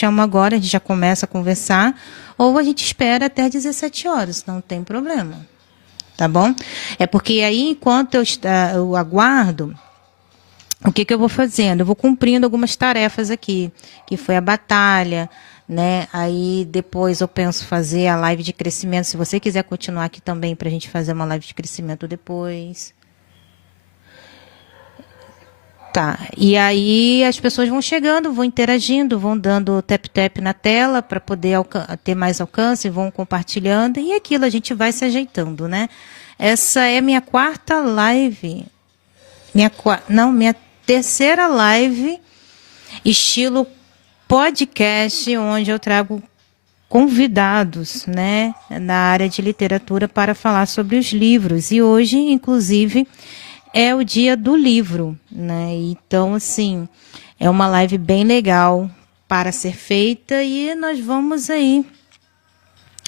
chamo agora, a gente já começa a conversar, ou a gente espera até 17 horas, não tem problema. Tá bom? É porque aí, enquanto eu aguardo, o que eu vou fazendo? Eu vou cumprindo algumas tarefas aqui, que foi a batalha, né? Aí depois eu penso fazer a live de crescimento. Se você quiser continuar aqui também para a gente fazer uma live de crescimento depois. Tá. E aí as pessoas vão chegando, vão interagindo, vão dando tap-tap na tela para poder ter mais alcance, vão compartilhando e aquilo a gente vai se ajeitando, né? Essa é minha quarta live. Minha terceira live estilo podcast, onde eu trago convidados, né, na área de literatura para falar sobre os livros. E hoje, inclusive, é o dia do livro, né? Então, assim, é uma live bem legal para ser feita e nós vamos aí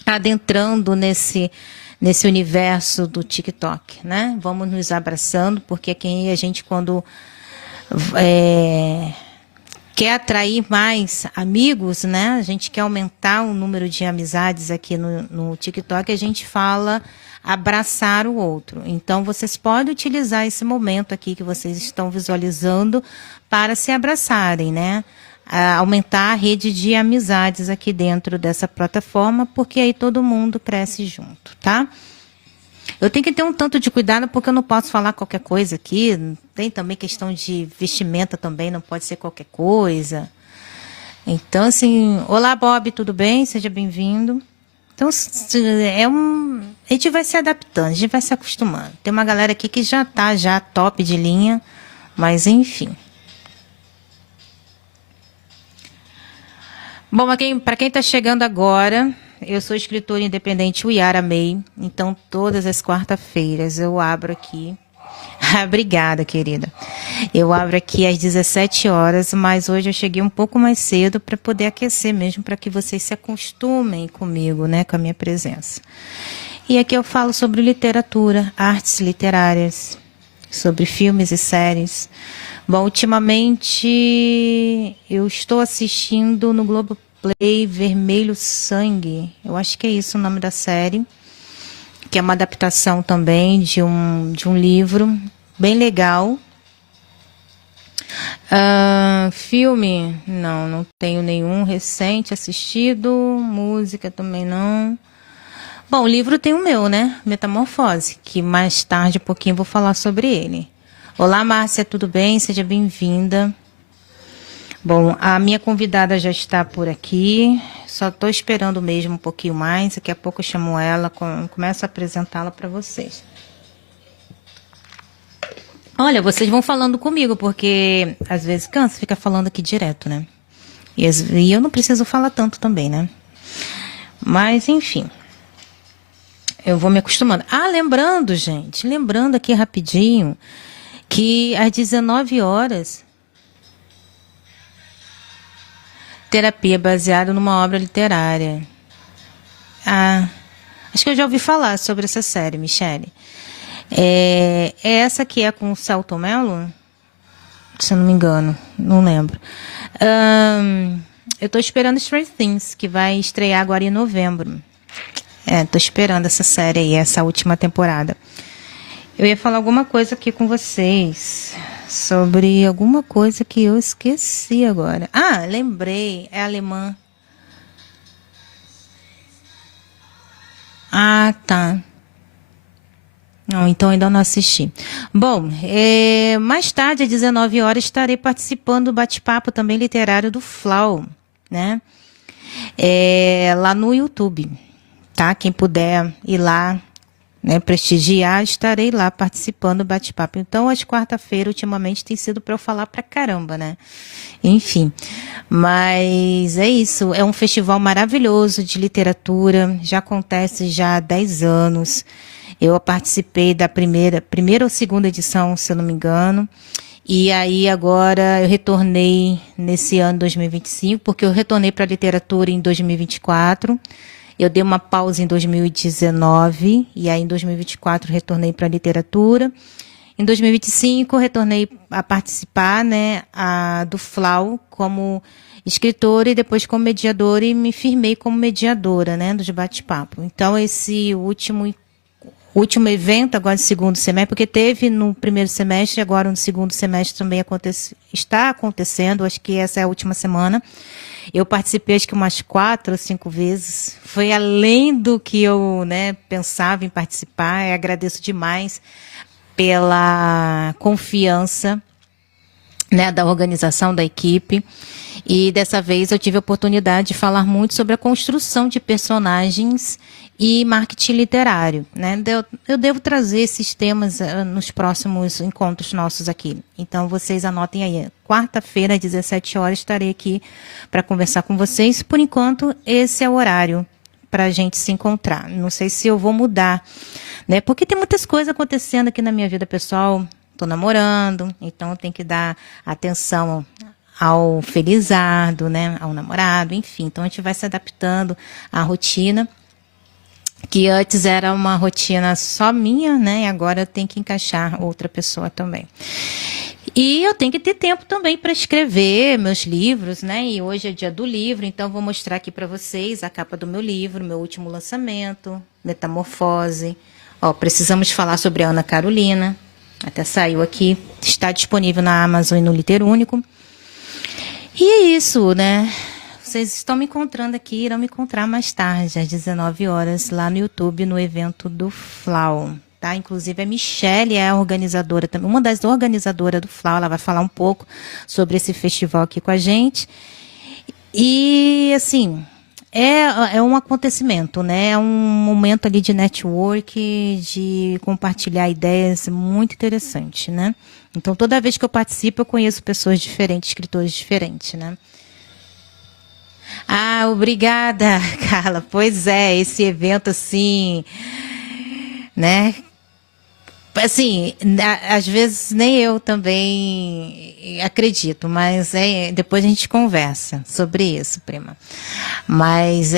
adentrando nesse universo do TikTok, né? Vamos nos abraçando, porque aqui a gente, quando quer atrair mais amigos, né? A gente quer aumentar o número de amizades aqui no TikTok, a gente fala abraçar o outro. Então, vocês podem utilizar esse momento aqui que vocês estão visualizando para se abraçarem, né? Aumentar a rede de amizades aqui dentro dessa plataforma, porque aí todo mundo cresce junto, tá? Eu tenho que ter um tanto de cuidado porque eu não posso falar qualquer coisa aqui. Tem também questão de vestimenta também, não pode ser qualquer coisa. Então, assim, olá Bob, tudo bem? Seja bem-vindo. Então, a gente vai se adaptando, a gente vai se acostumando. Tem uma galera aqui que já tá top de linha, mas enfim. Bom, para quem está chegando agora, eu sou escritora independente Yara May, então todas as quarta-feiras eu abro aqui. Obrigada, querida. Eu abro aqui às 17 horas, mas hoje eu cheguei um pouco mais cedo para poder aquecer mesmo, para que vocês se acostumem comigo, né, com a minha presença. E aqui eu falo sobre literatura, artes literárias, sobre filmes e séries. Bom, ultimamente eu estou assistindo no Globoplay Vermelho Sangue. Eu acho que é isso o nome da série, que é uma adaptação também de um livro bem legal. Filme, não tenho nenhum recente assistido. Música também não. Bom, o livro tem o meu, né? Metamorfose, que mais tarde, um pouquinho, vou falar sobre ele. Olá, Márcia, tudo bem? Seja bem-vinda. Bom, a minha convidada já está por aqui. Só estou esperando mesmo um pouquinho mais. Daqui a pouco eu chamo ela, começo a apresentá-la para vocês. Olha, vocês vão falando comigo, porque às vezes cansa, fica falando aqui direto, né? E eu não preciso falar tanto também, né? Mas, enfim. Eu vou me acostumando. Lembrando, gente, lembrando aqui rapidinho, que às 19 horas, terapia baseada numa obra literária. Acho que eu já ouvi falar sobre essa série, Michele. É essa que é com o Celton Mello? Se eu não me engano, não lembro. Eu estou esperando Stranger Things, que vai estrear agora em novembro. Estou esperando essa série aí, essa última temporada. Eu ia falar alguma coisa aqui com vocês sobre alguma coisa que eu esqueci agora. Lembrei, é alemã. Tá. Não, então ainda não assisti. Bom, mais tarde, às 19 horas, estarei participando do bate-papo também literário do Flau, né? Lá no YouTube, tá? Quem puder ir lá, né, prestigiar, estarei lá participando do bate-papo. Então, às quarta-feira, ultimamente, tem sido para eu falar pra caramba, né? Enfim, mas é isso. É um festival maravilhoso de literatura, já acontece já há 10 anos. Eu participei da primeira ou segunda edição, se eu não me engano. E aí agora eu retornei nesse ano 2025, porque eu retornei para a literatura em 2024. Eu dei uma pausa em 2019 e aí em 2024 retornei para a literatura. Em 2025 retornei a participar, né, do Flau, como escritora e depois como mediadora e me firmei como mediadora, né, dos bate-papo. Então, esse último evento, agora no segundo semestre, porque teve no primeiro semestre, agora no segundo semestre também está acontecendo, acho que essa é a última semana. Eu participei acho que umas 4 ou 5 vezes. Foi além do que eu, né, pensava em participar. Eu agradeço demais pela confiança, né, da organização da equipe. E dessa vez eu tive a oportunidade de falar muito sobre a construção de personagens e marketing literário, né? Eu devo trazer esses temas nos próximos encontros nossos aqui. Então vocês anotem aí. Quarta-feira, às 17 horas, estarei aqui para conversar com vocês. Por enquanto, esse é o horário para a gente se encontrar. Não sei se eu vou mudar, né? Porque tem muitas coisas acontecendo aqui na minha vida pessoal. Estou namorando, então tem que dar atenção ao felizardo, né, ao namorado, enfim. Então a gente vai se adaptando à rotina, que antes era uma rotina só minha, né, e agora eu tenho que encaixar outra pessoa também. E eu tenho que ter tempo também para escrever meus livros, né? E hoje é dia do livro, então vou mostrar aqui para vocês a capa do meu livro, meu último lançamento, Metamorfose. Ó, precisamos falar sobre a Ana Carolina. Até saiu aqui, está disponível na Amazon e no Literúnico. E é isso, né? Vocês estão me encontrando aqui, irão me encontrar mais tarde, às 19 horas, lá no YouTube, no evento do FLAU. Tá? Inclusive, a Michelle é a organizadora também, uma das organizadoras do FLAU. Ela vai falar um pouco sobre esse festival aqui com a gente. E, assim, é um acontecimento, né? É um momento ali de network, de compartilhar ideias muito interessante, né? Então, toda vez que eu participo, eu conheço pessoas diferentes, escritores diferentes, né? Ah, obrigada, Carla. Pois é, esse evento, assim, né? Assim, às vezes nem eu também acredito, mas depois a gente conversa sobre isso, prima. Mas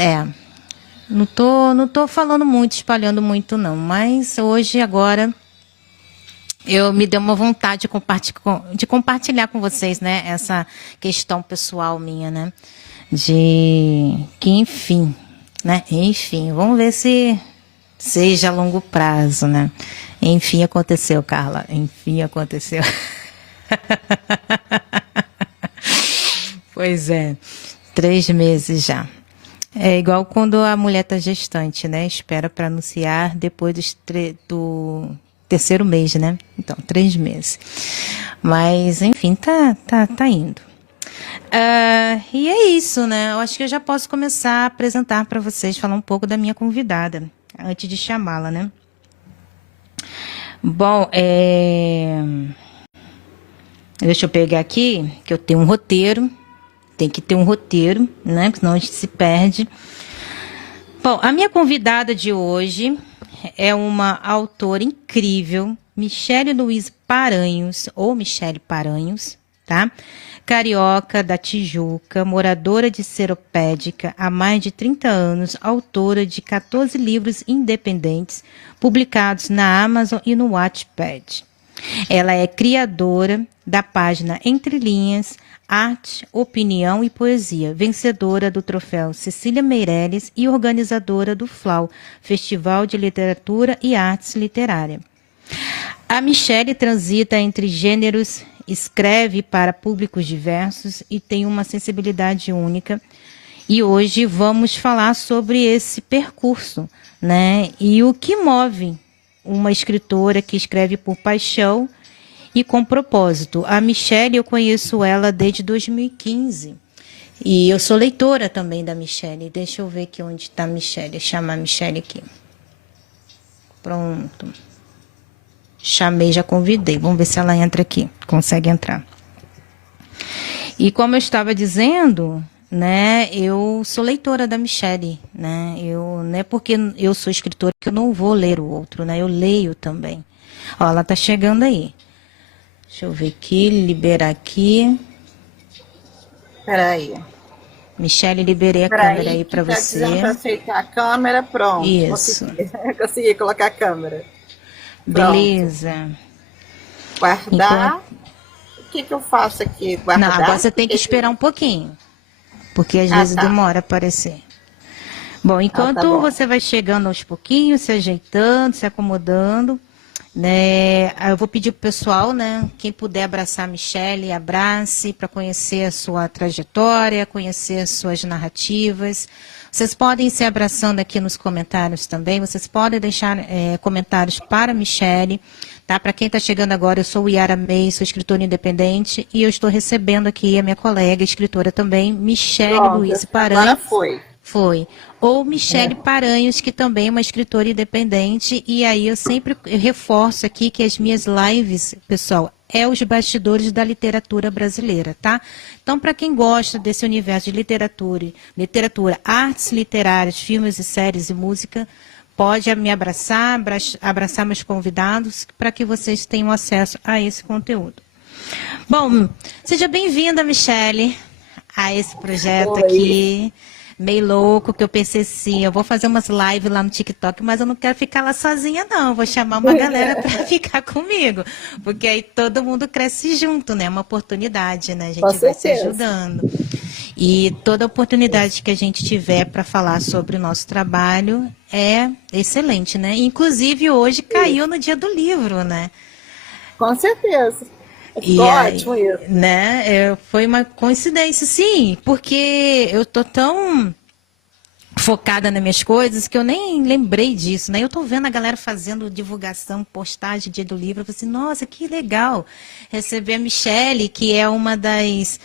não tô falando muito, espalhando muito, não. Mas hoje, agora, eu me deu uma vontade de compartilhar com vocês, né, essa questão pessoal minha, né, enfim, né, enfim, vamos ver se seja a longo prazo, né. Enfim, aconteceu, Carla, enfim, aconteceu. Pois é, 3 meses já. É igual quando a mulher está gestante, né, espera para anunciar depois do terceiro mês, né? Então, 3 meses. Mas, enfim, tá indo. E é isso, né? Eu acho que eu já posso começar a apresentar para vocês, falar um pouco da minha convidada, antes de chamá-la, né? Bom, deixa eu pegar aqui, que eu tenho um roteiro. Tem que ter um roteiro, né? Senão a gente se perde. Bom, a minha convidada de hoje é uma autora incrível, Michele Luiz Paranhos, ou Michele Paranhos, tá? Carioca da Tijuca, moradora de Seropédica há mais de 30 anos, autora de 14 livros independentes, publicados na Amazon e no Wattpad. Ela é criadora da página Entre Linhas, Arte, Opinião e Poesia, vencedora do troféu Cecília Meirelles e organizadora do FLAU, Festival de Literatura e Artes Literárias. A Michele transita entre gêneros, escreve para públicos diversos e tem uma sensibilidade única. E hoje vamos falar sobre esse percurso, né? E o que move uma escritora que escreve por paixão e com propósito. A Michele, eu conheço ela desde 2015. E eu sou leitora também da Michele. Deixa eu ver aqui onde está a Michele. Chamar a Michele aqui. Pronto. Chamei, já convidei. Vamos ver se ela entra aqui. Consegue entrar. E como eu estava dizendo, né, eu sou leitora da Michele, né? Não é porque eu sou escritora que eu não vou ler o outro, né? Eu leio também. Ó, ela está chegando aí. Deixa eu ver aqui, liberar aqui. Peraí. Michele, liberei a câmera aí para tá você. Dizendo para aceitar a câmera, pronto. Isso. Consegui colocar a câmera. Beleza. Pronto. Guardar. O que eu faço aqui? Guardar. Não, agora você tem que esperar um pouquinho. porque às vezes Tá. demora a aparecer. Bom, enquanto Tá bom. você vai chegando aos pouquinhos, se ajeitando, se acomodando, né? Eu vou pedir pro pessoal, né? Quem puder abraçar a Michelle, abrace para conhecer a sua trajetória, conhecer as suas narrativas. Vocês podem se abraçando aqui nos comentários também. Vocês podem deixar comentários para a Michelle. Tá? Para quem está chegando agora, eu sou Yara May, sou escritora independente e eu estou recebendo aqui a minha colega, escritora também, Michelle Pronto, Luiz agora Paranhos. foi. Foi. Ou Michelle Paranhos, que também é uma escritora independente. E aí eu sempre reforço aqui que as minhas lives, pessoal, é os bastidores da literatura brasileira, tá? Então, para quem gosta desse universo de literatura, artes literárias, filmes e séries e música, pode me abraçar meus convidados, para que vocês tenham acesso a esse conteúdo. Bom, seja bem-vinda, Michelle, a esse projeto Oi. aqui, meio louco, que eu pensei assim, eu vou fazer umas lives lá no TikTok, mas eu não quero ficar lá sozinha, não. Vou chamar uma galera para ficar comigo, porque aí todo mundo cresce junto, né? É uma oportunidade, né? A gente Com vai se certeza. ajudando. E toda oportunidade que a gente tiver para falar sobre o nosso trabalho é excelente, né? Inclusive, hoje caiu no dia do livro, né? Com certeza. E Ficou aí, ótimo isso. né? Foi uma coincidência, sim, porque eu tô tão focada nas minhas coisas que eu nem lembrei disso, né? Eu tô vendo a galera fazendo divulgação, postagem dia do livro, eu falei assim, nossa, que legal receber a Michelle, que é uma das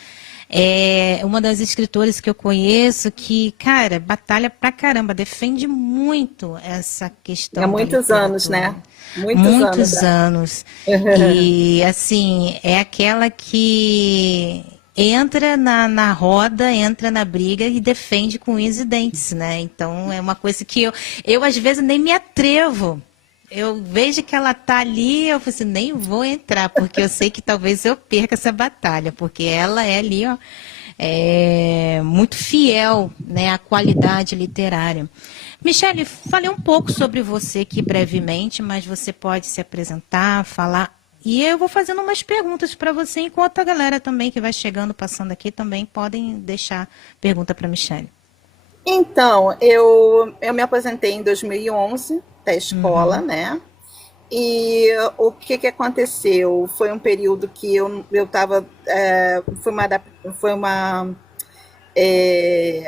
escritoras que eu conheço que, cara, batalha pra caramba, defende muito essa questão Há da muitos anos, né? literatura. Muitos anos. Anos. E, assim, é aquela que entra na roda, entra na briga e defende com unhas e dentes, né? Então, é uma coisa que eu às vezes, nem me atrevo. Eu vejo que ela tá ali, eu falo assim, nem vou entrar, porque eu sei que talvez eu perca essa batalha, porque ela é ali, ó, muito fiel, né, à qualidade literária. Michelle, falei um pouco sobre você aqui brevemente, mas você pode se apresentar, falar, e eu vou fazendo umas perguntas para você, enquanto a galera também que vai chegando, passando aqui, também podem deixar pergunta para Michelle. Então, eu me aposentei em 2011 da escola, Uhum, né? E o que que aconteceu? Foi um período que eu estava. Foi uma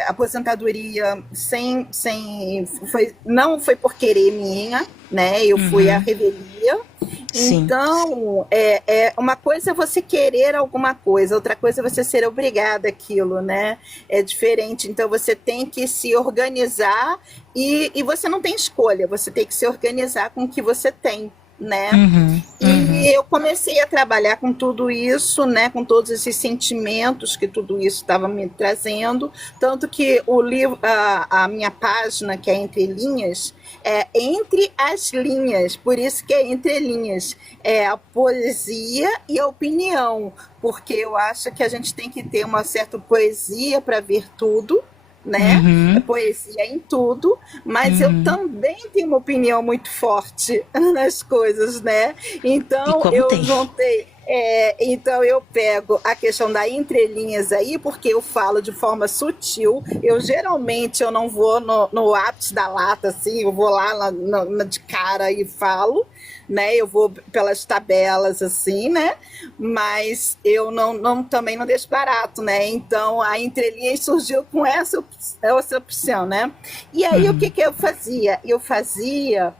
aposentadoria não foi por querer minha, né? Eu fui à uhum, revelia. sim. Então, uma coisa é você querer alguma coisa, outra coisa é você ser obrigada àquilo, né? É diferente. Então, você tem que se organizar e você não tem escolha, você tem que se organizar com o que você tem, né? Uhum, uhum, E eu comecei a trabalhar com tudo isso, né, com todos esses sentimentos que tudo isso estava me trazendo, tanto que o livro, a minha página, que é Entre Linhas, é Entre as Linhas, por isso que é Entre Linhas, é a poesia e a opinião, porque eu acho que a gente tem que ter uma certa poesia para ver tudo, né? É uhum, poesia em tudo, mas eu uhum. também tenho uma opinião muito forte nas coisas, né? E Então como eu tem? juntei. Então eu pego a questão da entrelinhas aí, porque eu falo de forma sutil. Eu não vou no ápice da lata, assim, eu vou lá de cara e falo, né? Eu vou pelas tabelas, assim, né? Mas eu também não deixo barato, né? Então a entrelinhas surgiu com essa opção, né? E aí o que Uhum, que eu fazia? Eu fazia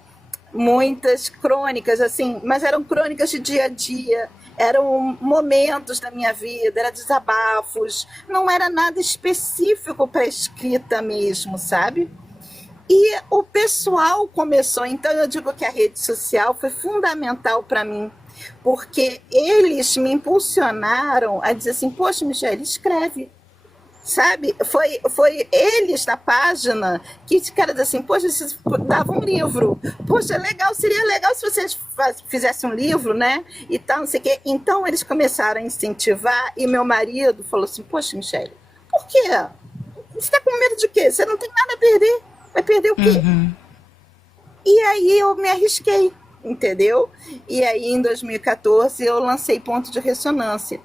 muitas crônicas, assim, mas eram crônicas de dia a dia, eram momentos da minha vida, eram desabafos, não era nada específico para escrita mesmo, sabe? E o pessoal começou, então eu digo que a rede social foi fundamental para mim, porque eles me impulsionaram a dizer assim, poxa, Michelle, escreve, sabe? Foi eles da página que ficaram assim, poxa, vocês davam um livro, poxa, legal, seria legal se vocês fizessem um livro, né? E tal, não sei o quê. Então eles começaram a incentivar e meu marido falou assim, poxa, Michelle, por quê? Você está com medo de quê? Você não tem nada a perder. Vai perder o quê? uhum, E aí eu me arrisquei, entendeu? E aí em 2014 eu lancei Ponto de Ressonância.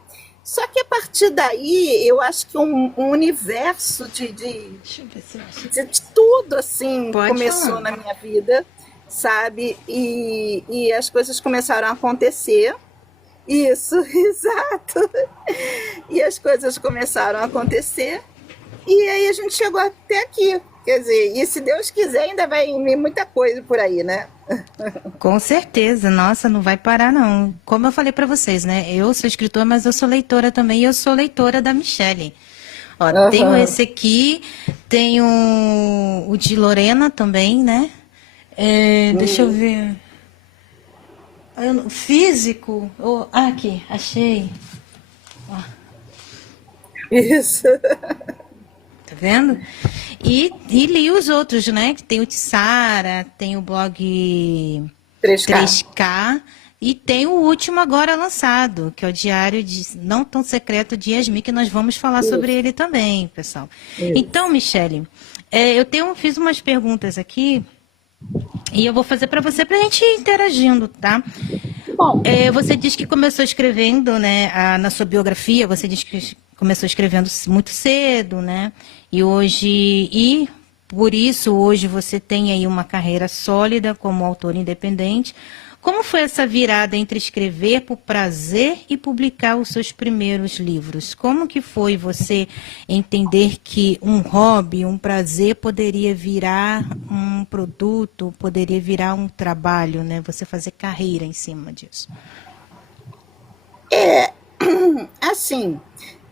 Só que a partir daí, eu acho que um universo Deixa eu ver se eu acho. de tudo assim Pode começou falar. na minha vida, sabe? E as coisas começaram a acontecer. Isso, exato. E as coisas começaram a acontecer. E aí a gente chegou até aqui. Quer dizer, e se Deus quiser, ainda vai vir muita coisa por aí, né? Com certeza, nossa, não vai parar não. Como eu falei para vocês, né? Eu sou escritora, mas eu sou leitora também, e eu sou leitora da Michelle. Ó, tenho Aham. esse aqui, tenho o de Lorena também, né? Deixa eu Uhum. ver. Físico. Aqui, achei. Isso. Tá vendo? E li os outros, né? Que tem o Tissara, tem o blog 3K. 3K e tem o último agora lançado, que é o Diário de Não Tão Secreto de Yasmin, que nós vamos falar sobre Isso, ele também, pessoal. Então, isso. Michele, fiz umas perguntas aqui e eu vou fazer para você para a gente ir interagindo, tá? Bom, Você diz que começou escrevendo, né, na sua biografia, você diz que começou escrevendo muito cedo, né? E por isso hoje você tem aí uma carreira sólida como autor independente. Como foi essa virada entre escrever por prazer e publicar os seus primeiros livros? Como que foi você entender que um hobby, um prazer poderia virar um produto, poderia virar um trabalho, né? Você fazer carreira em cima disso. assim,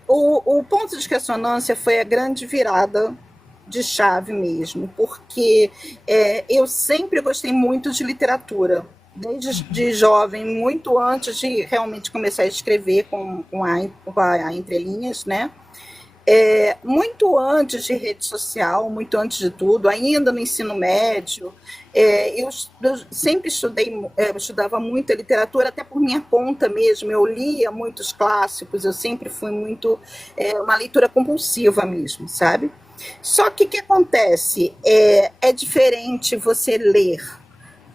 o ponto de ressonância foi a grande virada de chave mesmo, porque eu sempre gostei muito de literatura, desde de jovem, muito antes de realmente começar a escrever com a entrelinhas, né? Muito antes de rede social, muito antes de tudo, ainda no ensino médio, eu sempre eu estudava muita literatura, até por minha conta mesmo, eu lia muitos clássicos, eu sempre fui muito, uma leitura compulsiva mesmo, sabe? Só que o que acontece? É diferente você ler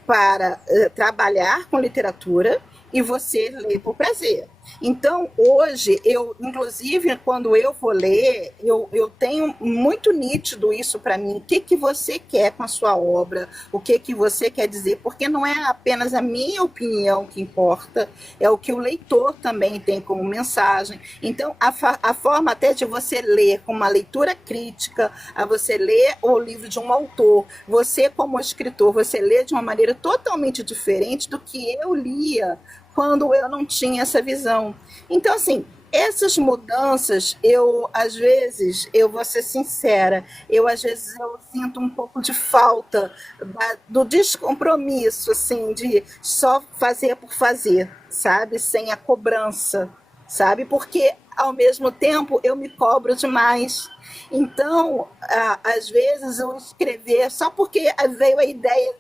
para trabalhar com literatura e você lê por prazer. Então, hoje, inclusive, quando eu vou ler, eu tenho muito nítido isso para mim. O que, que você quer com a sua obra? O que, que você quer dizer? Porque não é apenas a minha opinião que importa, é o que o leitor também tem como mensagem. Então, a forma até de você ler com uma leitura crítica, a você ler o livro de um autor, você como escritor, você lê de uma maneira totalmente diferente do que eu lia quando eu não tinha essa visão. Então, assim, essas mudanças, às vezes, eu vou ser sincera, às vezes, eu sinto um pouco de falta do descompromisso, assim, de só fazer por fazer, sabe? Sem a cobrança, sabe? Porque, ao mesmo tempo, eu me cobro demais. Então, às vezes, eu escrever só porque veio a ideia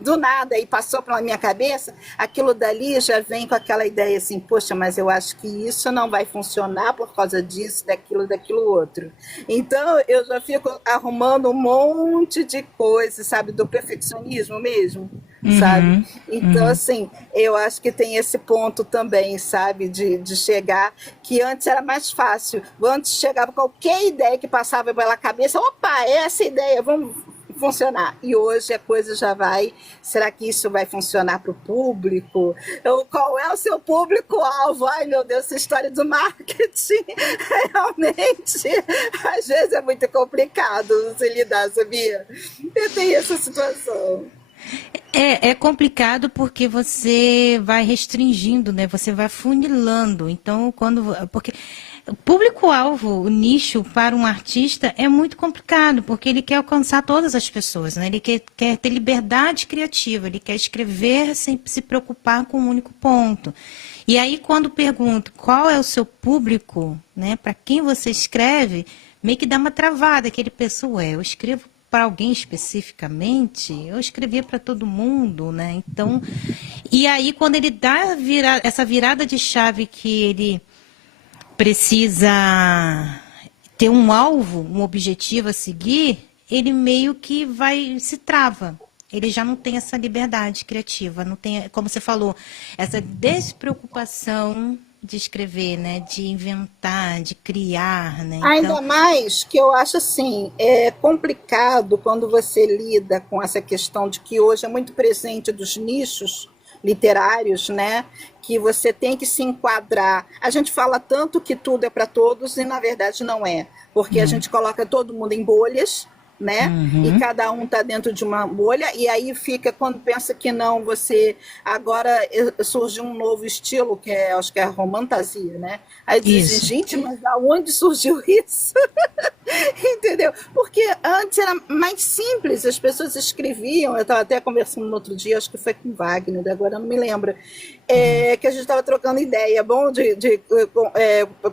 do nada e passou pela minha cabeça, aquilo dali já vem com aquela ideia assim, poxa, mas eu acho que isso não vai funcionar por causa disso, daquilo outro. Então eu já fico arrumando um monte de coisas, sabe, do perfeccionismo mesmo, sabe? Uhum, Então, uhum. assim, eu acho que tem esse ponto também, sabe, de chegar, que antes era mais fácil. Antes chegava qualquer ideia que passava pela cabeça, opa, é essa ideia, vamos funcionar. E hoje a coisa já vai. Será que isso vai funcionar para o público? Qual é o seu público-alvo? Ai, meu Deus, essa história do marketing realmente às vezes é muito complicado se lidar, sabia? Eu tenho essa situação. É complicado porque você vai restringindo, né? Você vai funilando. Então, porque o público-alvo, o nicho para um artista é muito complicado, porque ele quer alcançar todas as pessoas, né? Ele quer ter liberdade criativa, ele quer escrever sem se preocupar com um único ponto. E aí, quando pergunto qual é o seu público, né? Para quem você escreve, meio que dá uma travada, aquele pessoa, eu escrevo para alguém especificamente, eu escrevia para todo mundo, né? Então, e aí quando ele dá essa virada de chave que ele precisa ter um alvo, um objetivo a seguir, ele meio que se trava. Ele já não tem essa liberdade criativa, não tem, como você falou, essa despreocupação de escrever, né? De inventar, de criar, né? Então, Ainda mais que eu acho assim, é complicado quando você lida com essa questão de que hoje é muito presente dos nichos literários, né? Que você tem que se enquadrar. A gente fala tanto que tudo é para todos e na verdade não é, porque a gente coloca todo mundo em bolhas, né? E uhum, cada um está dentro de uma bolha, e aí fica, quando pensa que não, você agora surge um novo estilo, que é, acho que é a romantasia, né? Aí dizem, isso. gente, mas da onde surgiu isso? Entendeu? Porque antes era mais simples, as pessoas escreviam, eu estava até conversando no outro dia, acho que foi com Wagner, agora eu não me lembro, que a gente estava trocando ideia. Bom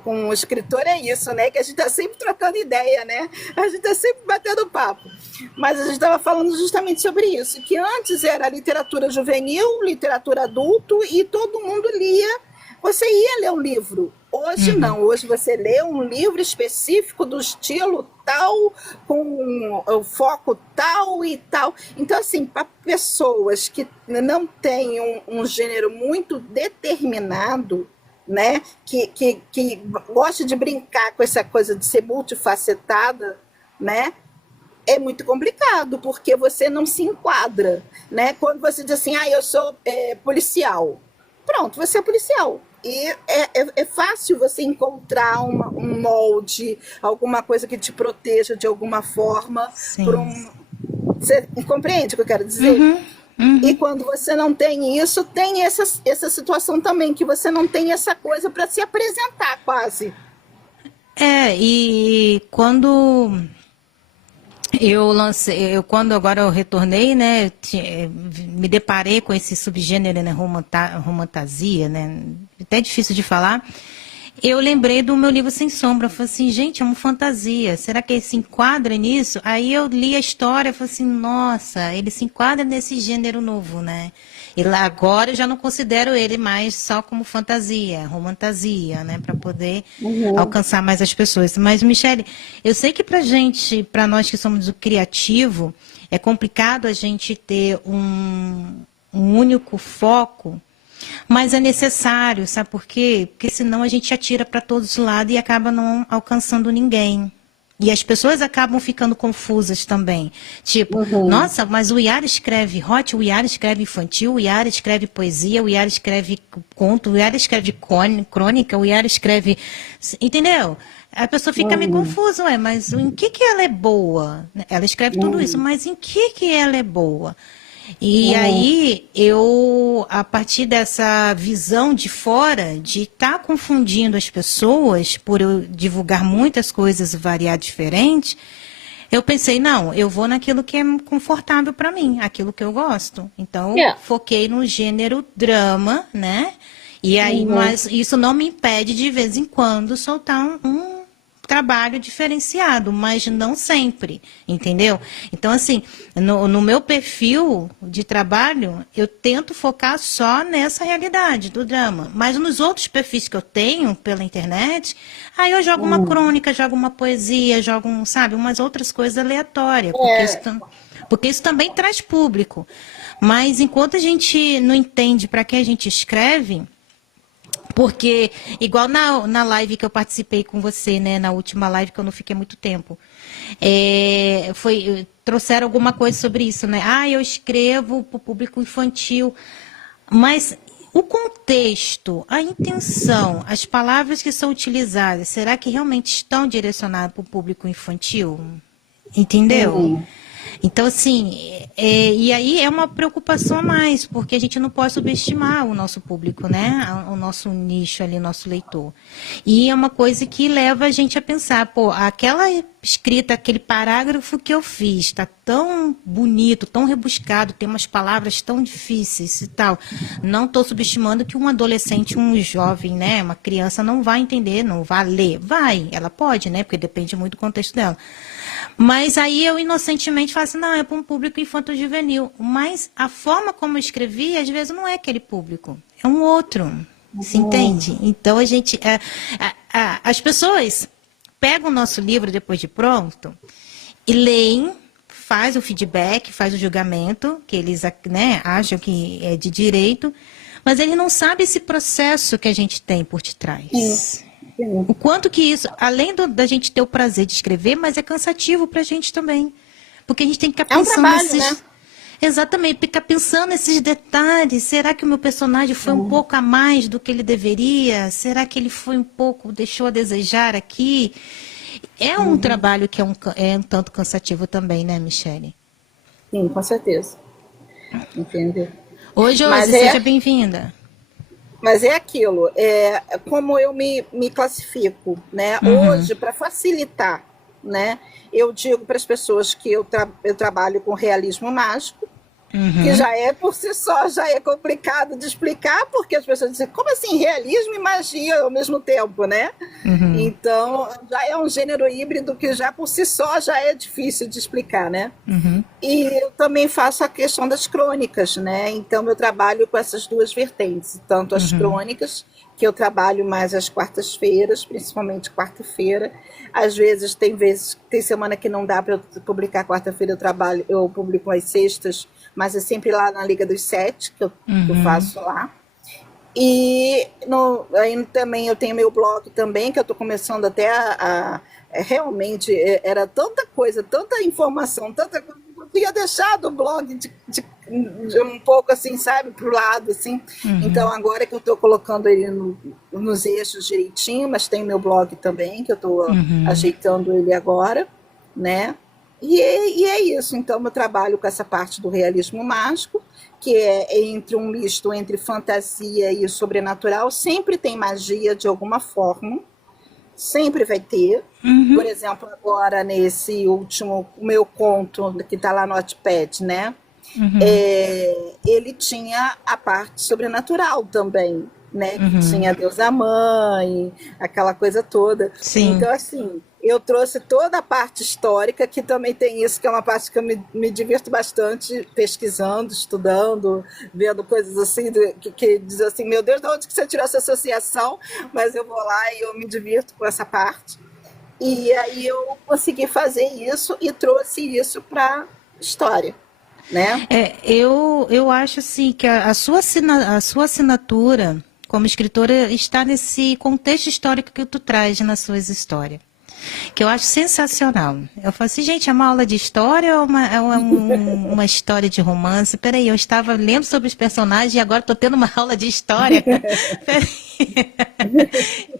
com o escritor é isso, né? Que a gente está sempre trocando ideia, né? A gente está sempre batendo papo. Mas a gente estava falando justamente sobre isso, que antes era literatura juvenil, literatura adulto, e todo mundo lia. Você ia ler um livro. Hoje Uhum. não, hoje você lê um livro específico do estilo tal, com o foco tal e tal. Então, assim, para pessoas que não têm um gênero muito determinado, né, que gosta de brincar com essa coisa de ser multifacetada, né, é muito complicado, porque você não se enquadra, né? Quando você diz assim, eu sou policial, pronto, você é policial. E é fácil você encontrar um molde, alguma coisa que te proteja de alguma forma. Sim. Você compreende o que eu quero dizer? Uhum, E uhum. quando você não tem isso, tem essa situação também, que você não tem essa coisa para se apresentar quase. E quando quando agora eu retornei, né, me deparei com esse subgênero, né, romantasia, né, até difícil de falar. Eu lembrei do meu livro Sem Sombra. Eu falei assim, gente, é uma fantasia. Será que ele se enquadra nisso? Aí eu li a história e falei assim, nossa, ele se enquadra nesse gênero novo, né? E lá agora eu já não considero ele mais só como fantasia, romantasia, né? Para poder Uhum. alcançar mais as pessoas. Mas, Michele, eu sei que pra gente, para nós que somos do criativo, é complicado a gente ter um único foco, mas é necessário, sabe por quê? Porque senão a gente atira para todos os lados e acaba não alcançando ninguém. E as pessoas acabam ficando confusas também. Tipo, Uhum. nossa, mas o Iara escreve hot, o Iara escreve infantil, o Iara escreve poesia, o Iara escreve conto, o Iara escreve crônica, o Iara escreve. Entendeu? A pessoa fica meio Uhum. confusa, ué, mas em que ela é boa? Ela escreve tudo isso, Uhum. mas em que ela é boa? E Uhum. aí, eu, a partir dessa visão de fora, de estar confundindo as pessoas, por eu divulgar muitas coisas variadas diferentes, eu pensei, não, eu vou naquilo que é confortável para mim, aquilo que eu gosto. Então, eu Yeah. foquei no gênero drama, né? E aí, Uhum. mas isso não me impede de vez em quando soltar um trabalho diferenciado, mas não sempre, entendeu? Então, assim, no meu perfil de trabalho, eu tento focar só nessa realidade do drama. Mas nos outros perfis que eu tenho pela internet, aí eu jogo uma Uhum. crônica, jogo uma poesia, jogo, sabe, umas outras coisas aleatórias, É, porque isso também traz público. Mas enquanto a gente não entende para que a gente escreve, porque, igual na live que eu participei com você, né, na última live que eu não fiquei muito tempo, trouxeram alguma coisa sobre isso, né? Eu escrevo para o público infantil, mas o contexto, a intenção, as palavras que são utilizadas, será que realmente estão direcionadas para o público infantil? Entendeu? uhum. Então, assim, e aí é uma preocupação a mais, porque a gente não pode subestimar o nosso público, né? O nosso nicho ali, o nosso leitor. E é uma coisa que leva a gente a pensar, pô, aquela escrita, aquele parágrafo que eu fiz, está tão bonito, tão rebuscado, tem umas palavras tão difíceis e tal. Não estou subestimando que um adolescente, um jovem, né, uma criança não vai entender, não vai ler. Vai, ela pode, né? Porque depende muito do contexto dela. Mas aí eu inocentemente falo assim, não, é para um público infanto-juvenil. Mas a forma como eu escrevi, às vezes, não é aquele público. É um outro. Se Uhum. entende? Então a gente. As pessoas pegam o nosso livro depois de pronto e leem, faz o feedback, faz o julgamento, que eles, né, acham que é de direito, Mas ele não sabe esse processo que a gente tem por detrás. Sim. O quanto que isso, além da gente ter o prazer de escrever, mas é cansativo para a gente também. Porque a gente tem que ficar É um pensando trabalho, nesses... né? Exatamente, ficar pensando nesses detalhes. Será que o meu personagem foi um pouco a mais do que ele deveria? Será que ele foi um pouco, deixou a desejar aqui? É um trabalho que é um tanto cansativo também, né, Michele? Sim, com certeza. Entendeu? Oi, Mas Josi, é, seja bem-vinda. mas é aquilo, como eu me classifico, né? Uhum, Hoje, para facilitar, né? Eu digo para as pessoas que eu trabalho com realismo mágico, que uhum, já é por si só, já é complicado de explicar, porque as pessoas dizem, como assim, realismo e magia ao mesmo tempo, né? uhum, Então, já é um gênero híbrido que já por si só já é difícil de explicar, né? uhum, E eu também faço a questão das crônicas, né? Então eu trabalho com essas duas vertentes, tanto as uhum, crônicas, que eu trabalho mais às quartas-feiras, principalmente quarta-feira. Às vezes, tem semana que não dá para eu publicar quarta-feira, eu publico às sextas, mas é sempre lá na Liga dos Sete que eu uhum. faço lá. E aí também eu tenho meu blog também, que eu estou começando até realmente era tanta coisa, tanta informação, tanta coisa. Eu queria deixar do blog de um pouco assim, sabe, para o lado, assim. Então Uhum, agora que eu estou colocando ele nos eixos direitinho, mas tem meu blog também, que eu estou uhum, ajeitando ele agora, né? E é isso, então eu trabalho com essa parte do realismo mágico, que é entre um misto entre fantasia e sobrenatural, sempre tem magia de alguma forma, sempre vai ter. Por uhum, exemplo, agora nesse último, o meu conto que está lá no Wattpad, né? uhum, Ele tinha a parte sobrenatural também, né? Que uhum. tinha a deusa mãe, aquela coisa toda. Sim. Então, assim, eu trouxe toda a parte histórica, que também tem isso, que é uma parte que eu me divirto bastante pesquisando, estudando, vendo coisas assim, que diz assim, meu Deus, de onde que você tirou essa associação? Mas eu vou lá e eu me divirto com essa parte. E aí eu consegui fazer isso e trouxe isso para história, né? Eu acho assim que a sua assinatura como escritora está nesse contexto histórico que tu traz nas suas histórias. Que eu acho sensacional. Eu falo assim, gente, é uma aula de história ou uma história de romance? Peraí, eu estava lendo sobre os personagens e agora estou tendo uma aula de história. Peraí.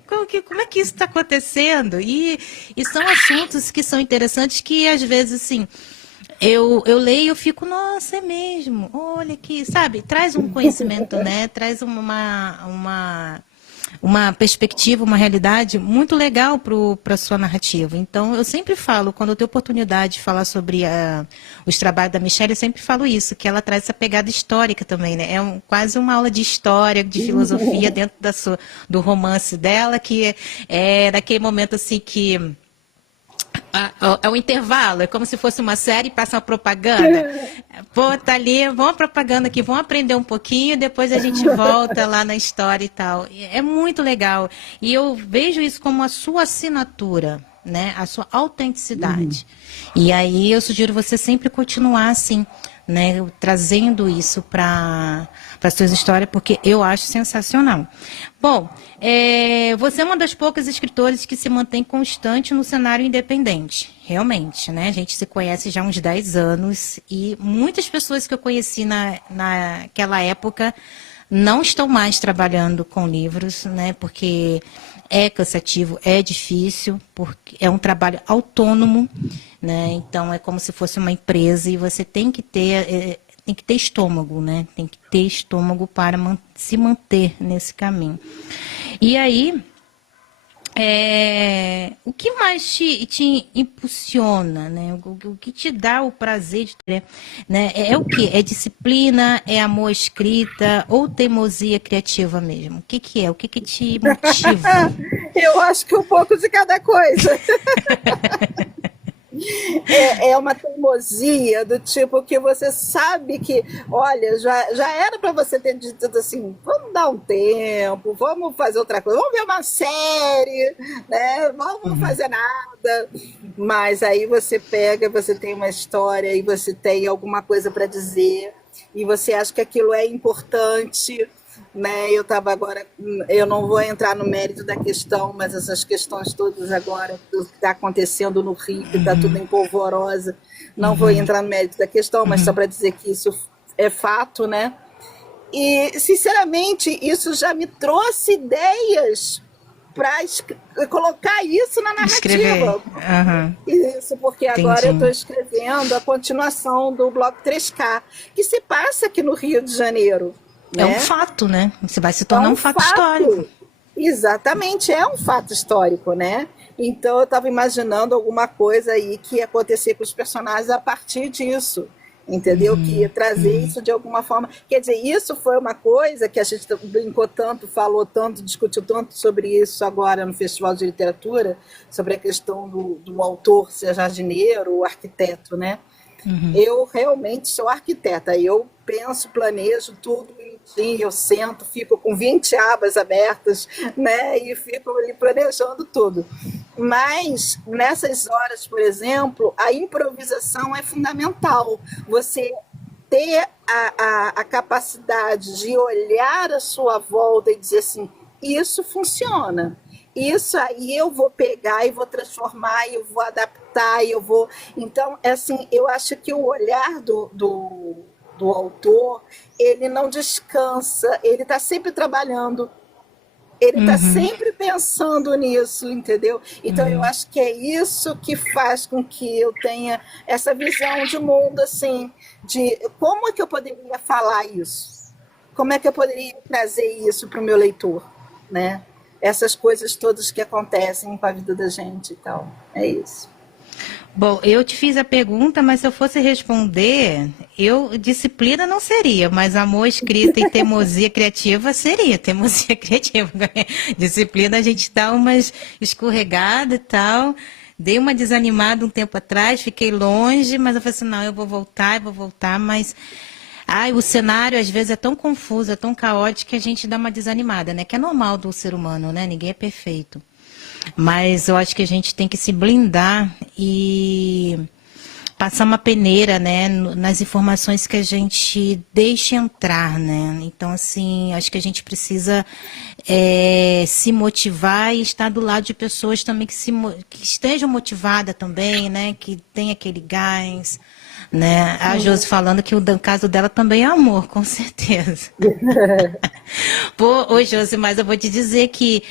Como é que isso está acontecendo? E são assuntos que são interessantes que, às vezes, assim, eu leio e eu fico, nossa, é mesmo. Olha que, sabe, traz um conhecimento, né? Traz uma perspectiva, uma realidade muito legal para a sua narrativa. Então, eu sempre falo, quando eu tenho oportunidade de falar sobre os trabalhos da Michelle, eu sempre falo isso, que ela traz essa pegada histórica também, né? Quase uma aula de história, de filosofia dentro do romance dela, que é daquele momento assim que é um intervalo, é como se fosse uma série e passa uma propaganda. Pô, tá ali, vamos a propaganda aqui, vamos aprender um pouquinho, depois a gente volta lá na história e tal. É muito legal. E eu vejo isso como a sua assinatura, né? A sua autenticidade. E aí eu sugiro você sempre continuar assim, né? Trazendo isso para as suas histórias, porque eu acho sensacional. Bom, você é uma das poucas escritoras que se mantém constante no cenário independente, realmente, né? A gente se conhece já há uns 10 anos e muitas pessoas que eu conheci naquela época não estão mais trabalhando com livros, né? Porque é cansativo, é difícil, porque é um trabalho autônomo, né? Então é como se fosse uma empresa e você tem que ter estômago, né? Tem que ter estômago para se manter nesse caminho. E aí, o que mais te impulsiona, né? O que te dá o prazer de ter, né? É o quê? É disciplina, é amor à escrita ou teimosia criativa mesmo? O que que é? O que que te motiva? Eu acho que um pouco de cada coisa. É uma teimosia do tipo que você sabe que, olha, já era para você ter dito assim, vamos dar um tempo, vamos fazer outra coisa, vamos ver uma série, né? Vamos fazer nada. Mas aí você pega, você tem uma história e você tem alguma coisa para dizer e você acha que aquilo é importante, né? Eu estava agora, eu não vou entrar no mérito da questão, mas essas questões todas agora, do que está acontecendo no Rio, que está tudo em polvorosa, não vou entrar no mérito da questão, mas só para dizer que isso é fato, né? E, sinceramente, isso já me trouxe ideias para colocar isso na Escrever. narrativa. Aham. Isso, porque agora eu Entendi. estou escrevendo a continuação do Bloco 3K, que se passa aqui no Rio de Janeiro, É um né? fato, né? Você vai se É tornar um um fato histórico. fato. Exatamente, é um fato histórico, né? Então eu estava imaginando alguma coisa aí que ia acontecer com os personagens a partir disso, entendeu? Que ia trazer isso de alguma forma. Quer dizer, isso foi uma coisa que a gente brincou tanto, falou tanto, discutiu tanto sobre isso agora no Festival de Literatura, sobre a questão do autor ser jardineiro ou arquiteto, né? Eu realmente sou arquiteta, eu penso, planejo tudo bonitinho, eu sento, fico com 20 abas abertas, né, e fico ali planejando tudo. Mas nessas horas, por exemplo, a improvisação é fundamental. Você ter a capacidade de olhar à sua volta e dizer assim, isso funciona. Isso aí eu vou pegar e vou transformar, e eu vou adaptar, e eu vou. Então, assim, eu acho que o olhar do autor, ele não descansa, ele está sempre trabalhando, ele está sempre pensando nisso, entendeu? Então, eu acho que é isso que faz com que eu tenha essa visão de mundo, assim, de como é que eu poderia falar isso? Como é que eu poderia trazer isso para o meu leitor, né? Essas coisas todas que acontecem com a vida da gente e tal. É isso. Bom, eu te fiz a pergunta, mas se eu fosse responder, disciplina não seria, mas amor, escrita e teimosia criativa seria, teimosia criativa. Disciplina a gente dá umas escorregadas e tal. Dei uma desanimada um tempo atrás, fiquei longe, mas eu falei assim, não, eu vou voltar, mas o cenário às vezes é tão confuso, é tão caótico que a gente dá uma desanimada, né? Que é normal do ser humano, né? Ninguém é perfeito. Mas eu acho que a gente tem que se blindar e passar uma peneira, né, nas informações que a gente deixa entrar, né? Então, assim, acho que a gente precisa se motivar e estar do lado de pessoas também que estejam motivadas também, né? Que tem aquele gás, né? A Josi falando que o caso dela também é amor, com certeza. Pô, ô Josi, mas eu vou te dizer que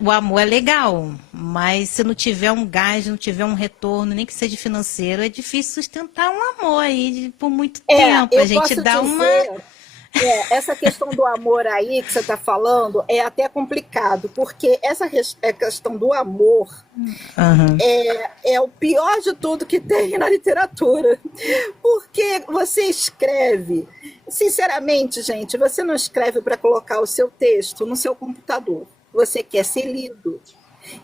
o amor é legal, mas se não tiver um gás, não tiver um retorno, nem que seja financeiro, é difícil sustentar um amor aí por muito tempo. A Eu gente posso dá uma. dizer, essa questão do amor aí que você está falando é até complicado, porque essa questão do amor Aham. é o pior de tudo que tem na literatura. Porque você escreve, sinceramente, gente, você não escreve para colocar o seu texto no seu computador. Você quer ser lido.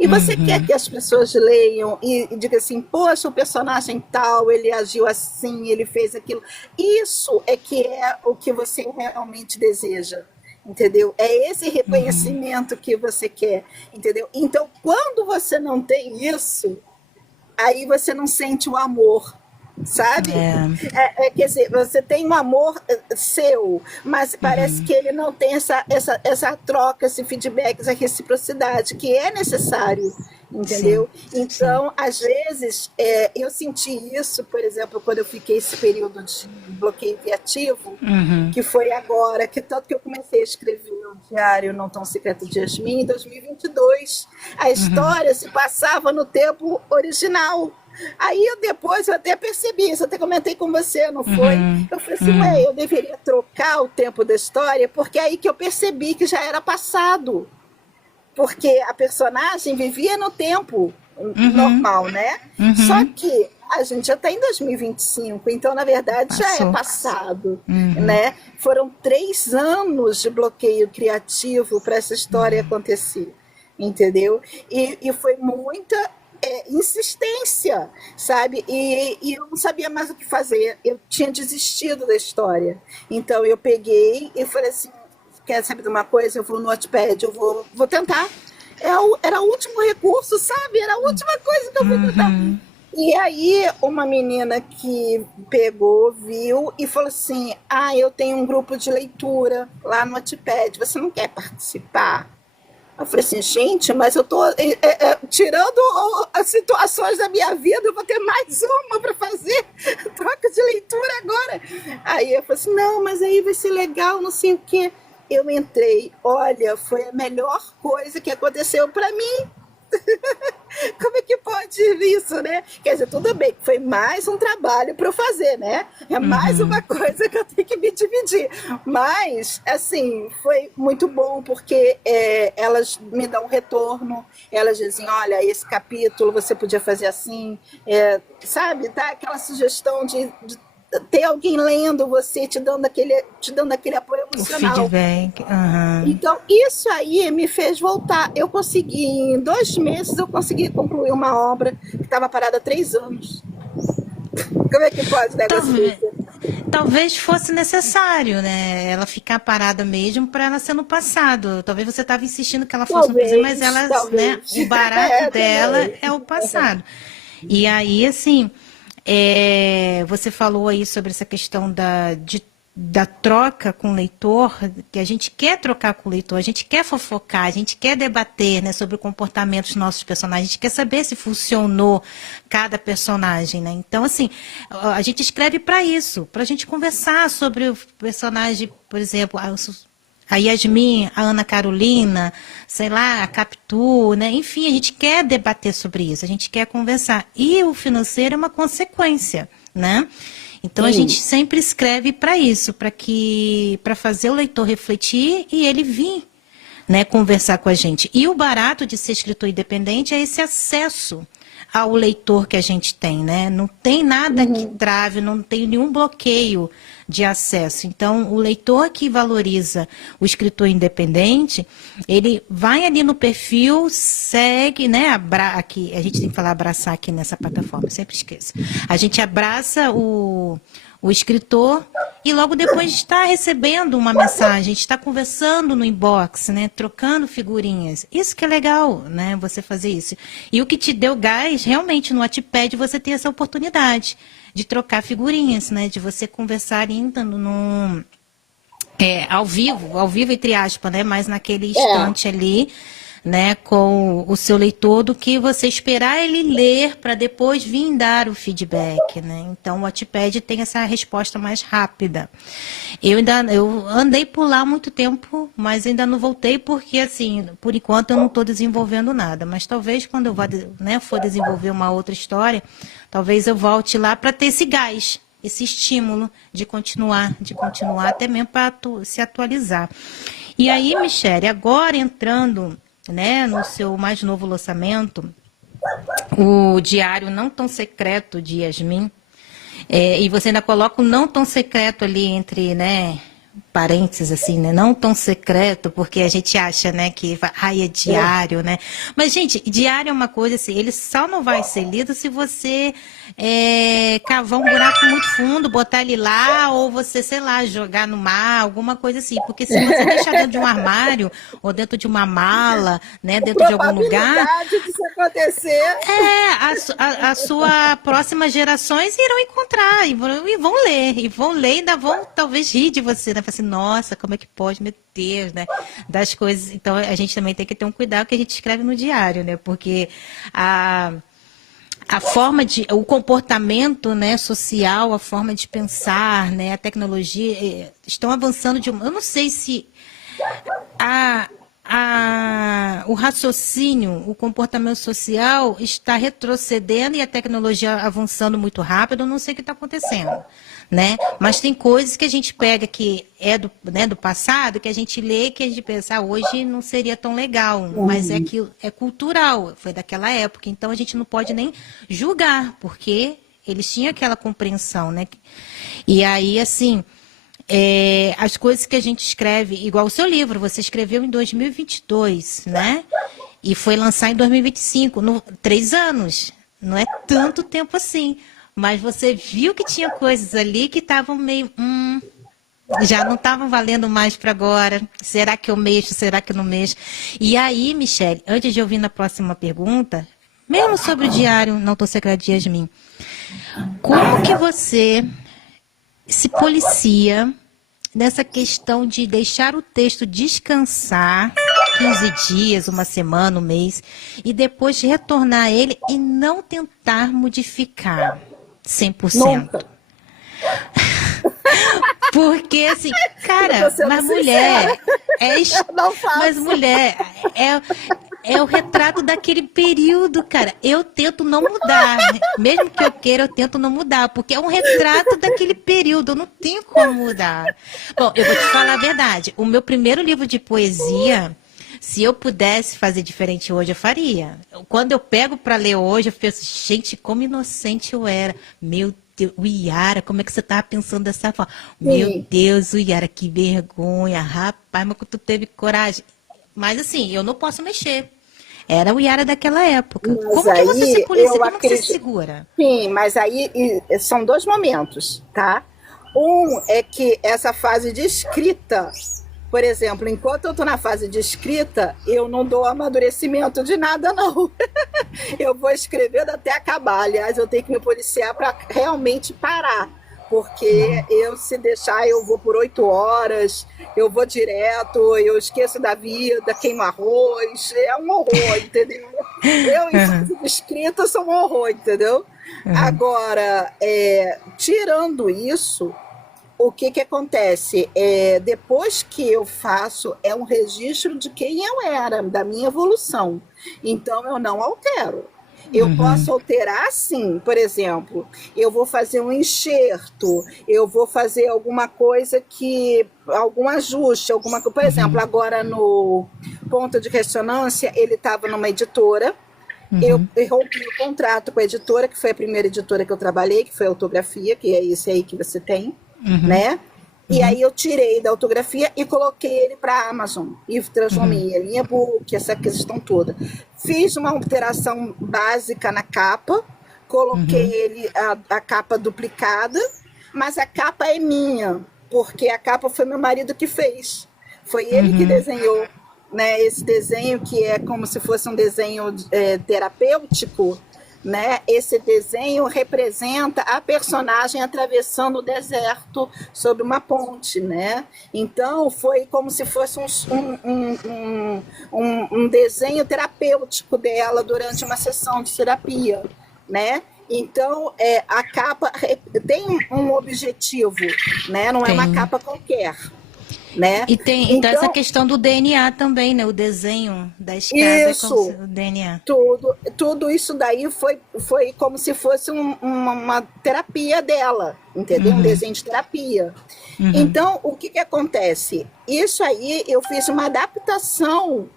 E você quer que as pessoas leiam e digam assim, poxa, o personagem tal, ele agiu assim, ele fez aquilo. Isso é que é o que você realmente deseja, entendeu? É esse reconhecimento que você quer, entendeu? Então, quando você não tem isso, aí você não sente o amor, sabe? Quer dizer, você tem um amor seu, mas parece que ele não tem essa troca, esse feedback, essa reciprocidade que é necessário, entendeu? Sim, então, às vezes, eu senti isso, por exemplo, quando eu fiquei esse período de bloqueio criativo, que foi agora, que tanto que eu comecei a escrever o diário Não Tão Secreto de Yasmin em 2022. A história se passava no tempo original. Aí depois eu até percebi isso, até comentei com você, não foi? Eu falei assim, eu deveria trocar o tempo da história, porque é aí que eu percebi que já era passado. Porque a personagem vivia no tempo normal, né? Só que a gente já está em 2025, então, na verdade, já é passado. Né? Foram 3 anos de bloqueio criativo para essa história acontecer, entendeu? E foi muita insistência, sabe? E eu não sabia mais o que fazer. Eu tinha desistido da história. Então eu peguei e falei assim, quer saber de uma coisa? Eu vou no Wattpad, eu vou tentar. Era o último recurso, sabe? Era a última coisa que eu fui tentar. E aí, uma menina que pegou, viu e falou assim: Ah, eu tenho um grupo de leitura lá no Wattpad, você não quer participar? Eu falei assim, gente, mas eu tô tirando as situações da minha vida, eu vou ter mais uma para fazer, troca de leitura agora. Aí eu falei assim, não, mas aí vai ser legal, não sei o quê. Eu entrei, olha, foi a melhor coisa que aconteceu para mim. Como é que pode isso, né? Quer dizer, tudo bem, foi mais um trabalho para eu fazer, né? É mais uma Uhum. coisa que eu tenho que me dividir. Mas, assim, foi muito bom, porque elas me dão um retorno, elas dizem, olha, esse capítulo você podia fazer assim, sabe? Tá aquela sugestão de ter alguém lendo você, te dando aquele apoio O emocional. feedback. Aham. Então, isso aí me fez voltar. Eu consegui, em 2 meses, eu consegui concluir uma obra que estava parada há 3 anos. Como é que pode um negócio Talvez, desse? talvez fosse necessário, né? Ela ficar parada mesmo para ela ser no passado. Talvez você estava insistindo que ela fosse no presente, mas Talvez, ela, né? talvez. O barato dela Também. é o passado. E aí, assim, você falou aí sobre essa questão da troca com o leitor, que a gente quer trocar com o leitor, a gente quer fofocar, a gente quer debater, né, sobre o comportamento dos nossos personagens, a gente quer saber se funcionou cada personagem, né? Então, assim, a gente escreve para isso, para a gente conversar sobre o personagem, por exemplo, a Yasmin, a Ana Carolina, sei lá, a Capitu, né? Enfim, a gente quer debater sobre isso, a gente quer conversar. E o financeiro é uma consequência, né? Então a gente Sim. sempre escreve para isso, para fazer o leitor refletir e ele vir, né, conversar com a gente. E o barato de ser escritor independente é esse acesso ao leitor que a gente tem, né? Não tem nada que trave, não tem nenhum bloqueio de acesso. Então, o leitor que valoriza o escritor independente, ele vai ali no perfil, segue, né? Aqui, a gente tem que falar abraçar aqui nessa plataforma, sempre esqueço. A gente abraça o escritor e logo depois está recebendo uma mensagem, está conversando no inbox, né, trocando figurinhas. Isso que é legal, né, você fazer isso. E o que te deu gás, realmente, no Wattpad, você tem essa oportunidade de trocar figurinhas, né, de você conversar ainda ao vivo entre aspas, né, mas naquele É, instante ali, né, com o seu leitor, do que você esperar ele ler para depois vir dar o feedback, né? Então o Wattpad tem essa resposta mais rápida. Eu andei por lá há muito tempo, mas ainda não voltei porque assim, por enquanto eu não estou desenvolvendo nada, mas talvez quando eu vá, né, for desenvolver uma outra história, talvez eu volte lá para ter esse gás, esse estímulo de continuar até mesmo para se atualizar. E aí, Michele, agora entrando, né, no seu mais novo lançamento, o Diário Não Tão Secreto de Yasmin, e você ainda coloca o não tão secreto ali entre, né, parênteses assim, né, não tão secreto, porque a gente acha, né, que ai, é é. diário, né? Mas, gente, diário é uma coisa assim, ele só não vai ser lido se você cavar um buraco muito fundo, botar ele lá, ou você, sei lá, jogar no mar, alguma coisa assim. Porque se você deixar dentro de um armário, ou dentro de uma mala, né, A dentro de algum lugar, probabilidade disso acontecer. a sua próximas gerações irão encontrar e vão ler, e ainda vão talvez rir de você, né? Falar assim, nossa, como é que pode, meu Deus, né? Das coisas. Então a gente também tem que ter um cuidado que a gente escreve no diário, né? Porque a forma o comportamento, né, social, a forma de pensar, né, a tecnologia estão avançando eu não sei se a, o raciocínio, o comportamento social está retrocedendo e a tecnologia avançando muito rápido, eu não sei o que está acontecendo, né? Mas tem coisas que a gente pega que é né, do passado, que a gente lê, que a gente pensa, hoje não seria tão legal, mas é cultural, foi daquela época, então a gente não pode nem julgar, porque eles tinham aquela compreensão, né? E aí, assim, as coisas que a gente escreve, igual o seu livro, você escreveu em 2022, né? E foi lançar em 2025, 3 anos. Não é tanto tempo assim. Mas você viu que tinha coisas ali que estavam meio. Já não estavam valendo mais para agora. Será que eu mexo? Será que eu não mexo? E aí, Michele, antes de eu vir na próxima pergunta, mesmo sobre o diário Não Tô Secreta de Yasmin, como que você se policia nessa questão de deixar o texto descansar 15 dias, uma semana, um mês, e depois retornar a ele e não tentar modificar 100%? Nunca. Porque, assim, cara, Tô sendo mas sincera. mulher, Não faço. mas mulher é o retrato daquele período, cara. Eu tento não mudar. Mesmo que eu queira, eu tento não mudar. Porque é um retrato daquele período. Eu não tenho como mudar. Bom, eu vou te falar a verdade. O meu primeiro livro de poesia, se eu pudesse fazer diferente hoje, eu faria. Quando eu pego para ler hoje, eu penso, gente, como inocente eu era. Meu Deus, o Yara, como é que você estava pensando dessa forma? Meu Sim. Deus, o Yara, que vergonha. Rapaz, mas que tu teve coragem. Mas assim, eu não posso mexer. Era o Yara daquela época. Mas Como que você se aí policia? eu Como que você se acredito. segura? Sim, mas aí são dois momentos, tá? Um é que essa fase de escrita, por exemplo, enquanto eu estou na fase de escrita, eu não dou amadurecimento de nada, não. Eu vou escrevendo até acabar. Aliás, eu tenho que me policiar para realmente parar. Porque eu, se deixar, eu vou por 8 horas, eu vou direto, eu esqueço da vida, queimo arroz, é um horror, entendeu? Eu, em Uhum, fase de escrita, sou um horror, entendeu? uhum, Agora, tirando isso, o que que acontece? Depois que eu faço, é um registro de quem eu era, da minha evolução. Então, eu não altero. Eu uhum, posso alterar sim, por exemplo, eu vou fazer um enxerto, eu vou fazer alguma coisa algum ajuste, por exemplo, uhum, agora no Ponto de Ressonância, ele estava numa editora, eu uhum, rompi o contrato com a editora, que foi a primeira editora que eu trabalhei, que foi a Autografia, que é esse aí que você tem, uhum, né? E uhum, aí eu tirei da autografia e coloquei ele para a Amazon e uhum, transformei ele em e-book, essa questão toda. Fiz uma alteração básica na capa, coloquei uhum, ele a capa duplicada, mas a capa é minha, porque a capa foi meu marido que fez. Foi ele que uhum. desenhou, né, esse desenho que é como se fosse um desenho terapêutico, né? Esse desenho representa a personagem atravessando o deserto sobre uma ponte, né? Então foi como se fosse um desenho terapêutico dela durante uma sessão de terapia, né? Então a capa tem um objetivo, né? Não é uma Tem. capa qualquer, né? E tem então essa Então questão do DNA também, né? O desenho da escada é como se isso. o DNA. Tudo isso daí foi como se fosse uma terapia dela, entendeu? Um Uhum, desenho de terapia. uhum. Então, o que acontece? Isso aí eu fiz uma adaptação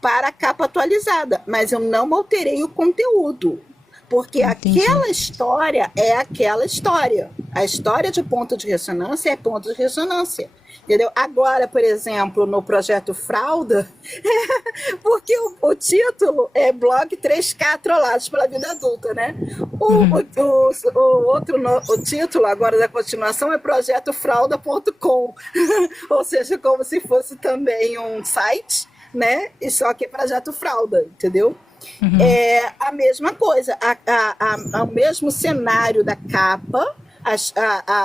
para a capa atualizada, mas eu não alterei o conteúdo, porque Entendi. aquela história é aquela história. A história de ponto de ressonância é ponto de ressonância. Entendeu? Agora, por exemplo, no projeto Fralda, porque o título é Blog 3K Trollados pela Vida Adulta, né? Uhum, O título agora da continuação é Projeto Fralda.com, ou seja, como se fosse também um site, né? E só que é Projeto Fralda, entendeu? uhum, É a mesma coisa, o mesmo cenário da capa,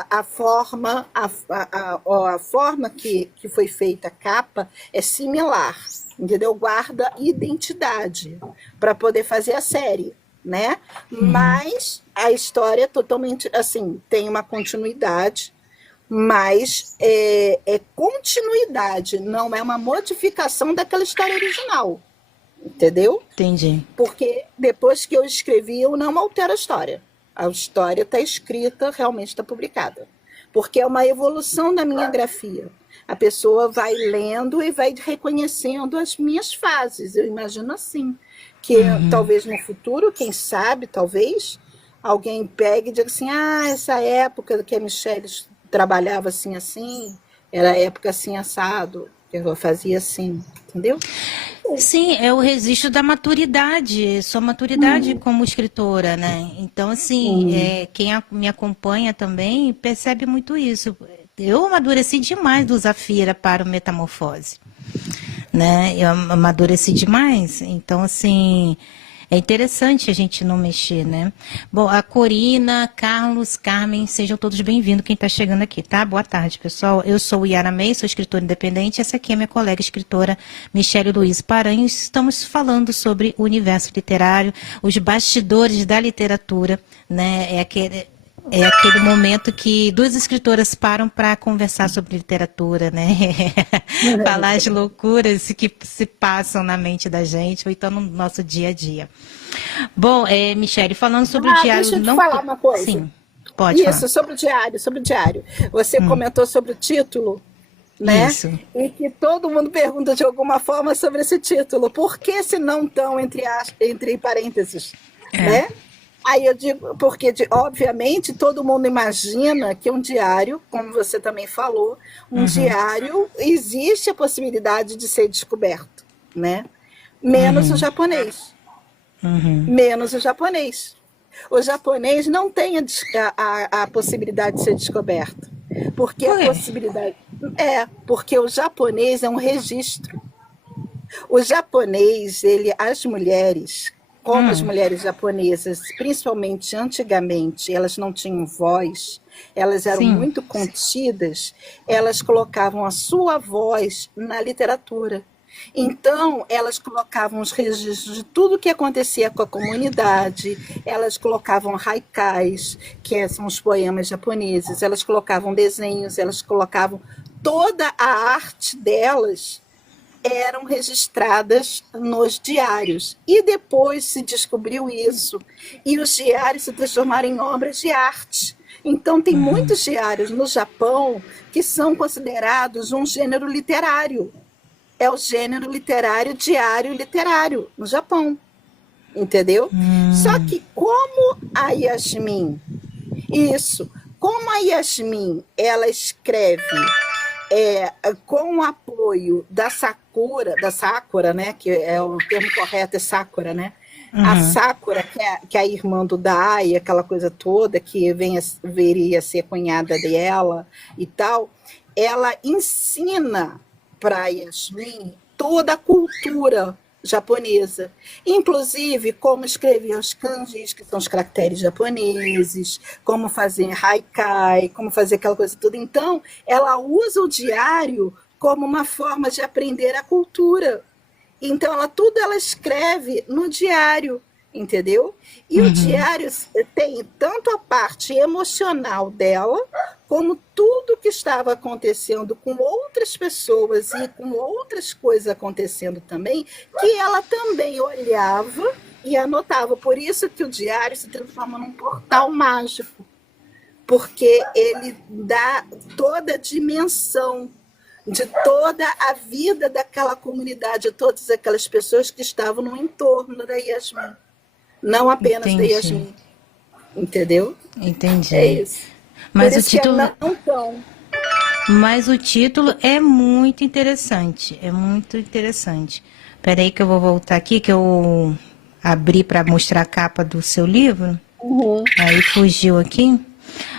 a forma, a forma que foi feita a capa é similar, entendeu? Guarda identidade para poder fazer a série, né? uhum. Mas a história é totalmente assim, tem uma continuidade, mas é continuidade, não é uma modificação daquela história original, entendeu? Entendi. Porque depois que eu escrevi, eu não altero a história. A história está escrita, realmente está publicada. Porque é uma evolução da minha grafia. A pessoa vai lendo e vai reconhecendo as minhas fases. Eu imagino assim. Que Uhum. talvez no futuro, quem sabe, talvez, alguém pegue e diga assim, essa época que a Michelle trabalhava assim, assim, era a época assim, assado, que eu fazia assim, entendeu? Sim, é o registro da maturidade, sua maturidade como escritora, né? Então, assim, Hum. quem me acompanha também percebe muito isso. Eu amadureci demais do Zafira para o Metamorfose, né? Eu amadureci demais. Então, assim, É interessante a gente não mexer, né? Bom, a Corina, Carlos, Carmen, sejam todos bem-vindos quem está chegando aqui, tá? Boa tarde, pessoal. Eu sou Yara May, sou escritora independente. Essa aqui é minha colega escritora Michele Luiz Paranhos. Estamos falando sobre o universo literário, os bastidores da literatura, né? É aquele momento que duas escritoras param para conversar sobre literatura, né? Falar as loucuras que se passam na mente da gente, ou então no nosso dia a dia. Bom, Michele, falando sobre o diário... Deixa eu te não falar uma coisa. Sim, pode falar. Isso, sobre o diário. Você comentou sobre o título, né? Isso. E que todo mundo pergunta de alguma forma sobre esse título. Por que se não tão entre parênteses, né? Aí eu digo, porque obviamente todo mundo imagina que um diário, como você também falou, um diário, existe a possibilidade de ser descoberto, né? Menos o japonês. Menos o japonês. O japonês não tem a possibilidade de ser descoberto. Porque a possibilidade... porque o japonês é um registro. O japonês, as mulheres... Como as mulheres japonesas, principalmente antigamente, elas não tinham voz, elas eram muito contidas, elas colocavam a sua voz na literatura. Então, elas colocavam os registros de tudo o que acontecia com a comunidade, elas colocavam haikais, que são os poemas japoneses, elas colocavam desenhos, elas colocavam toda a arte delas, eram registradas nos diários. E depois se descobriu isso. E os diários se transformaram em obras de arte. Então, tem muitos diários no Japão que são considerados um gênero literário. É o gênero literário, diário literário, no Japão. Entendeu? Só que como a Yasmin, como a Yasmin, ela escreve... com o apoio da Sakura, né, que é o termo correto, é Sakura, né? A Sakura, que é a irmã do Dai, aquela coisa toda, que viria a ser cunhada dela e tal, ela ensina para Yasmin toda a cultura japonesa, inclusive como escrever os kanjis, que são os caracteres japoneses, como fazer haikai, como fazer aquela coisa toda. Então, ela usa o diário como uma forma de aprender a cultura. Então, ela escreve no diário, entendeu? E o diário tem tanto a parte emocional dela, como tudo que estava acontecendo com outras pessoas e com outras coisas acontecendo também, que ela também olhava e anotava. Por isso que o diário se transforma num portal mágico, porque ele dá toda a dimensão de toda a vida daquela comunidade, de todas aquelas pessoas que estavam no entorno da Yasmin. Não apenas da Yasmin. Entendeu? Entendi. É isso. Mas por o isso título... que é não tão... Mas o título é muito interessante. É muito interessante. Espera aí que eu vou voltar aqui, que eu abri para mostrar a capa do seu livro. Aí fugiu aqui.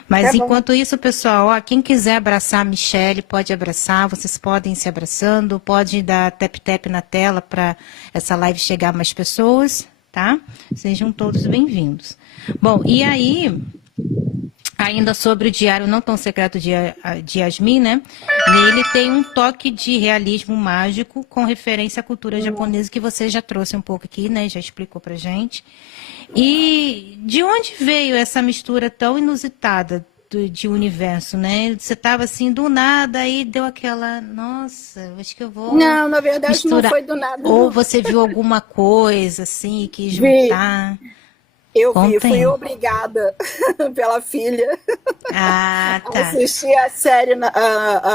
Mas enquanto isso, pessoal, quem quiser abraçar a Michele, pode abraçar, vocês podem ir se abraçando, pode dar tap-tap na tela para essa live chegar a mais pessoas, tá? Sejam todos bem-vindos. Bom, e aí, ainda sobre o Diário Não Tão Secreto de Yasmin, né? Nele tem um toque de realismo mágico com referência à cultura japonesa, que você já trouxe um pouco aqui, né? Já explicou pra gente. E de onde veio essa mistura tão inusitada de universo, né? Você estava assim, do nada, aí deu aquela, nossa, acho que eu vou Não, na verdade misturar. Não foi do nada. Ou não. você viu alguma coisa assim e quis juntar? Eu Conta fui aí. obrigada pela filha Ah, a tá. assistir a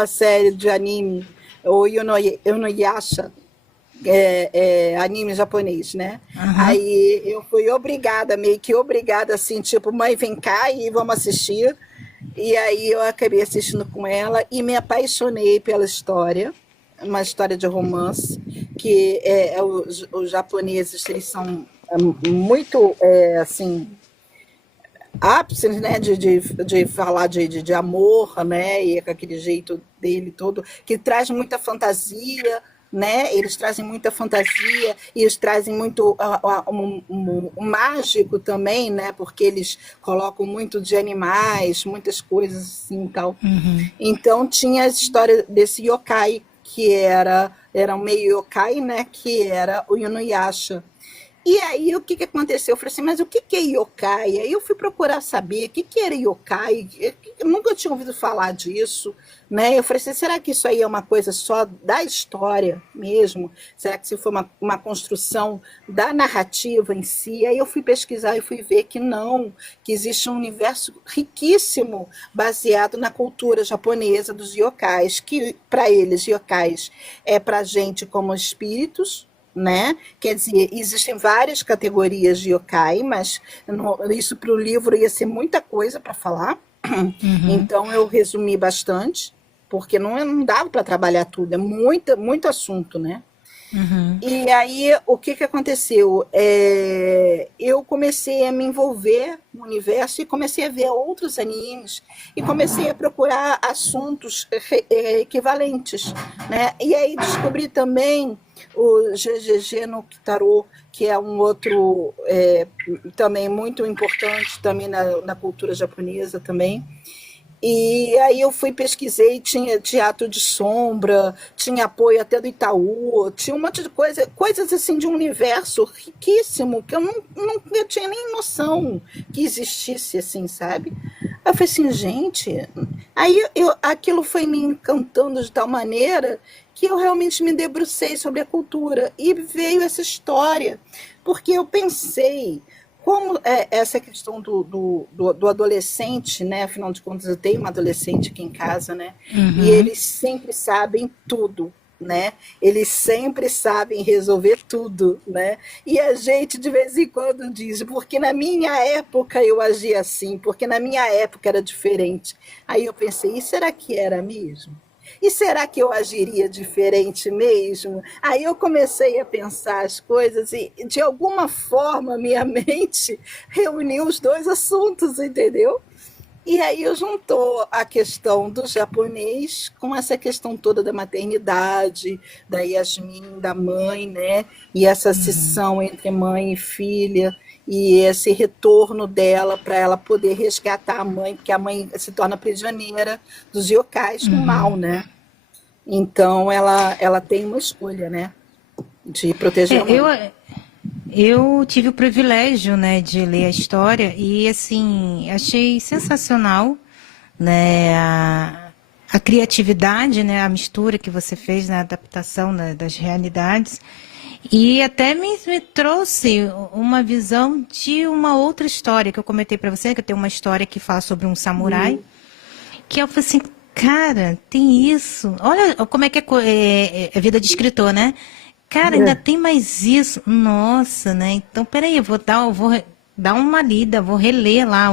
série de anime, o Inuyasha, anime japonês, né? Aí eu fui obrigada, meio que obrigada, assim, tipo, mãe, vem cá e vamos assistir. E aí eu acabei assistindo com ela e me apaixonei pela história, uma história de romance, que os japoneses, eles são muito, assim, ápices, né, de falar de amor, né, e com aquele jeito dele todo, que traz muita fantasia, né? Eles trazem muita fantasia e eles trazem muito o mágico também, né? Porque eles colocam muito de animais, muitas coisas assim e tal. Então tinha a história desse yokai, que era um meio yokai, né? Que era o Inuyasha. E aí, o que que aconteceu? Eu falei assim, mas o que que é yokai? Aí eu fui procurar saber o que que era yokai. Eu nunca tinha ouvido falar disso, né? Eu falei assim, será que isso aí é uma coisa só da história mesmo? Será que isso foi uma construção da narrativa em si? Aí eu fui pesquisar e fui ver que não, que existe um universo riquíssimo baseado na cultura japonesa dos yokais, que para eles yokais é para gente como espíritos, né? Quer dizer, existem várias categorias de yokai, mas isso para o livro ia ser muita coisa para falar. Então eu resumi bastante, porque não dava para trabalhar tudo, é muito assunto, né? E aí, o que que aconteceu? Eu comecei a me envolver no universo e comecei a ver outros animes e comecei a procurar assuntos equivalentes, né? E aí descobri também o GGG no Kitaro, que é um outro também muito importante também na cultura japonesa também. E aí eu fui, pesquisei, tinha teatro de sombra, tinha apoio até do Itaú, tinha um monte de coisas assim de um universo riquíssimo que eu não tinha nem noção que existisse, assim, sabe? Aí eu falei assim, gente. Aí aquilo foi me encantando de tal maneira que eu realmente me debrucei sobre a cultura e veio essa história, porque eu pensei como essa questão do adolescente, né? Afinal de contas, eu tenho uma adolescente aqui em casa, né? E eles sempre sabem tudo, né? Eles sempre sabem resolver tudo, né? E a gente, de vez em quando, diz, porque na minha época eu agia assim, porque na minha época era diferente. Aí eu pensei, e será que era mesmo? E será que eu agiria diferente mesmo? Aí eu comecei a pensar as coisas e, de alguma forma, minha mente reuniu os dois assuntos, entendeu? E aí eu juntou a questão do japonês com essa questão toda da maternidade, da Yasmin, da mãe, né? E essa cisão entre mãe e filha, e esse retorno dela para ela poder resgatar a mãe, porque a mãe se torna prisioneira dos yokais do mal, né? Então ela tem uma escolha, né? De proteger a mãe. Eu tive o privilégio, né, de ler a história e, assim, achei sensacional, né, a criatividade, né, a mistura que você fez na adaptação, né, das realidades e até me trouxe uma visão de uma outra história que eu comentei para você, que eu tenho uma história que fala sobre um samurai, que eu falei assim, cara, tem isso. Olha como é que é vida de escritor, né? Cara, ainda tem mais isso. Nossa, né? Então, peraí, eu vou dar uma lida, vou reler lá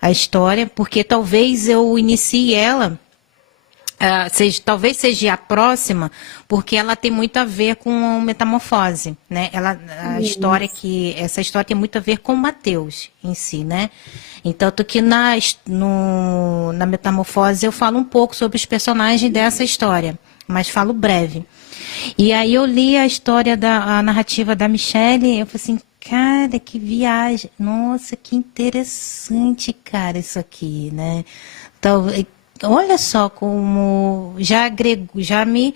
a história, porque talvez eu inicie ela, talvez seja a próxima, porque ela tem muito a ver com Metamorfose, né? Essa história tem muito a ver com Mateus em si, né? Então, que na Metamorfose eu falo um pouco sobre os personagens dessa história, mas falo breve. E aí eu li a história a narrativa da Michelle, eu falei assim, cara, que viagem, nossa, que interessante, cara, isso aqui, né? Então, olha só como já me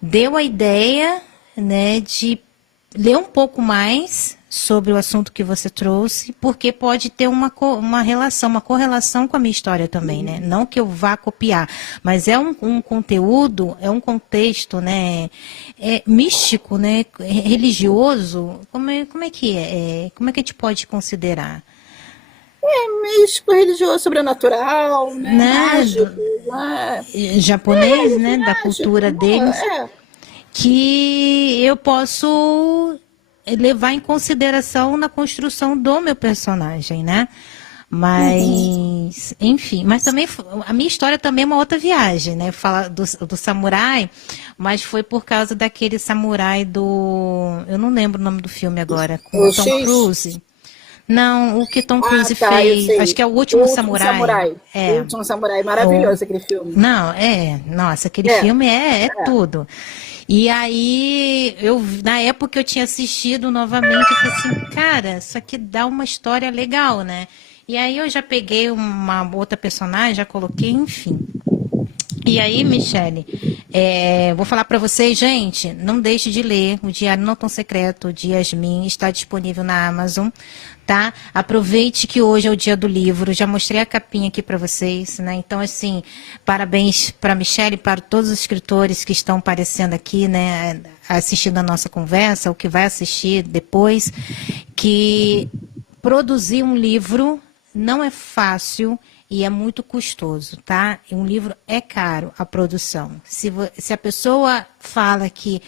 deu a ideia, né, de ler um pouco mais sobre o assunto que você trouxe, porque pode ter uma relação, uma correlação com a minha história também, né? Não que eu vá copiar, mas é um conteúdo, é um contexto, né? Místico, né? Religioso. Como é que é? Como é que a gente pode considerar? Místico, religioso, sobrenatural, né? Mágico, japonês, né? Da mágico, cultura deles. Que eu posso levar em consideração na construção do meu personagem, né? Mas, enfim, mas também a minha história também é uma outra viagem, né? Fala do samurai, mas foi por causa daquele samurai eu não lembro o nome do filme agora, com o Tom Cruise. Não, o que Tom Cruise fez, acho que é O Último Samurai. O Último Samurai, maravilhoso aquele filme. Não, nossa, aquele filme é tudo. E aí, na época eu tinha assistido novamente, eu falei assim, cara, isso aqui dá uma história legal, né? E aí eu já peguei uma outra personagem, já coloquei, enfim. E aí, Michele, vou falar para vocês, gente, não deixe de ler o Diário Não Tão Secreto de Yasmin, está disponível na Amazon, tá? Aproveite que hoje é o dia do livro, já mostrei a capinha aqui para vocês, né? Então, assim, parabéns para Michele e para todos os escritores que estão aparecendo aqui, né, assistindo a nossa conversa, ou que vai assistir depois, que produzir um livro não é fácil e é muito custoso, tá? Um livro é caro, a produção. Se a pessoa fala que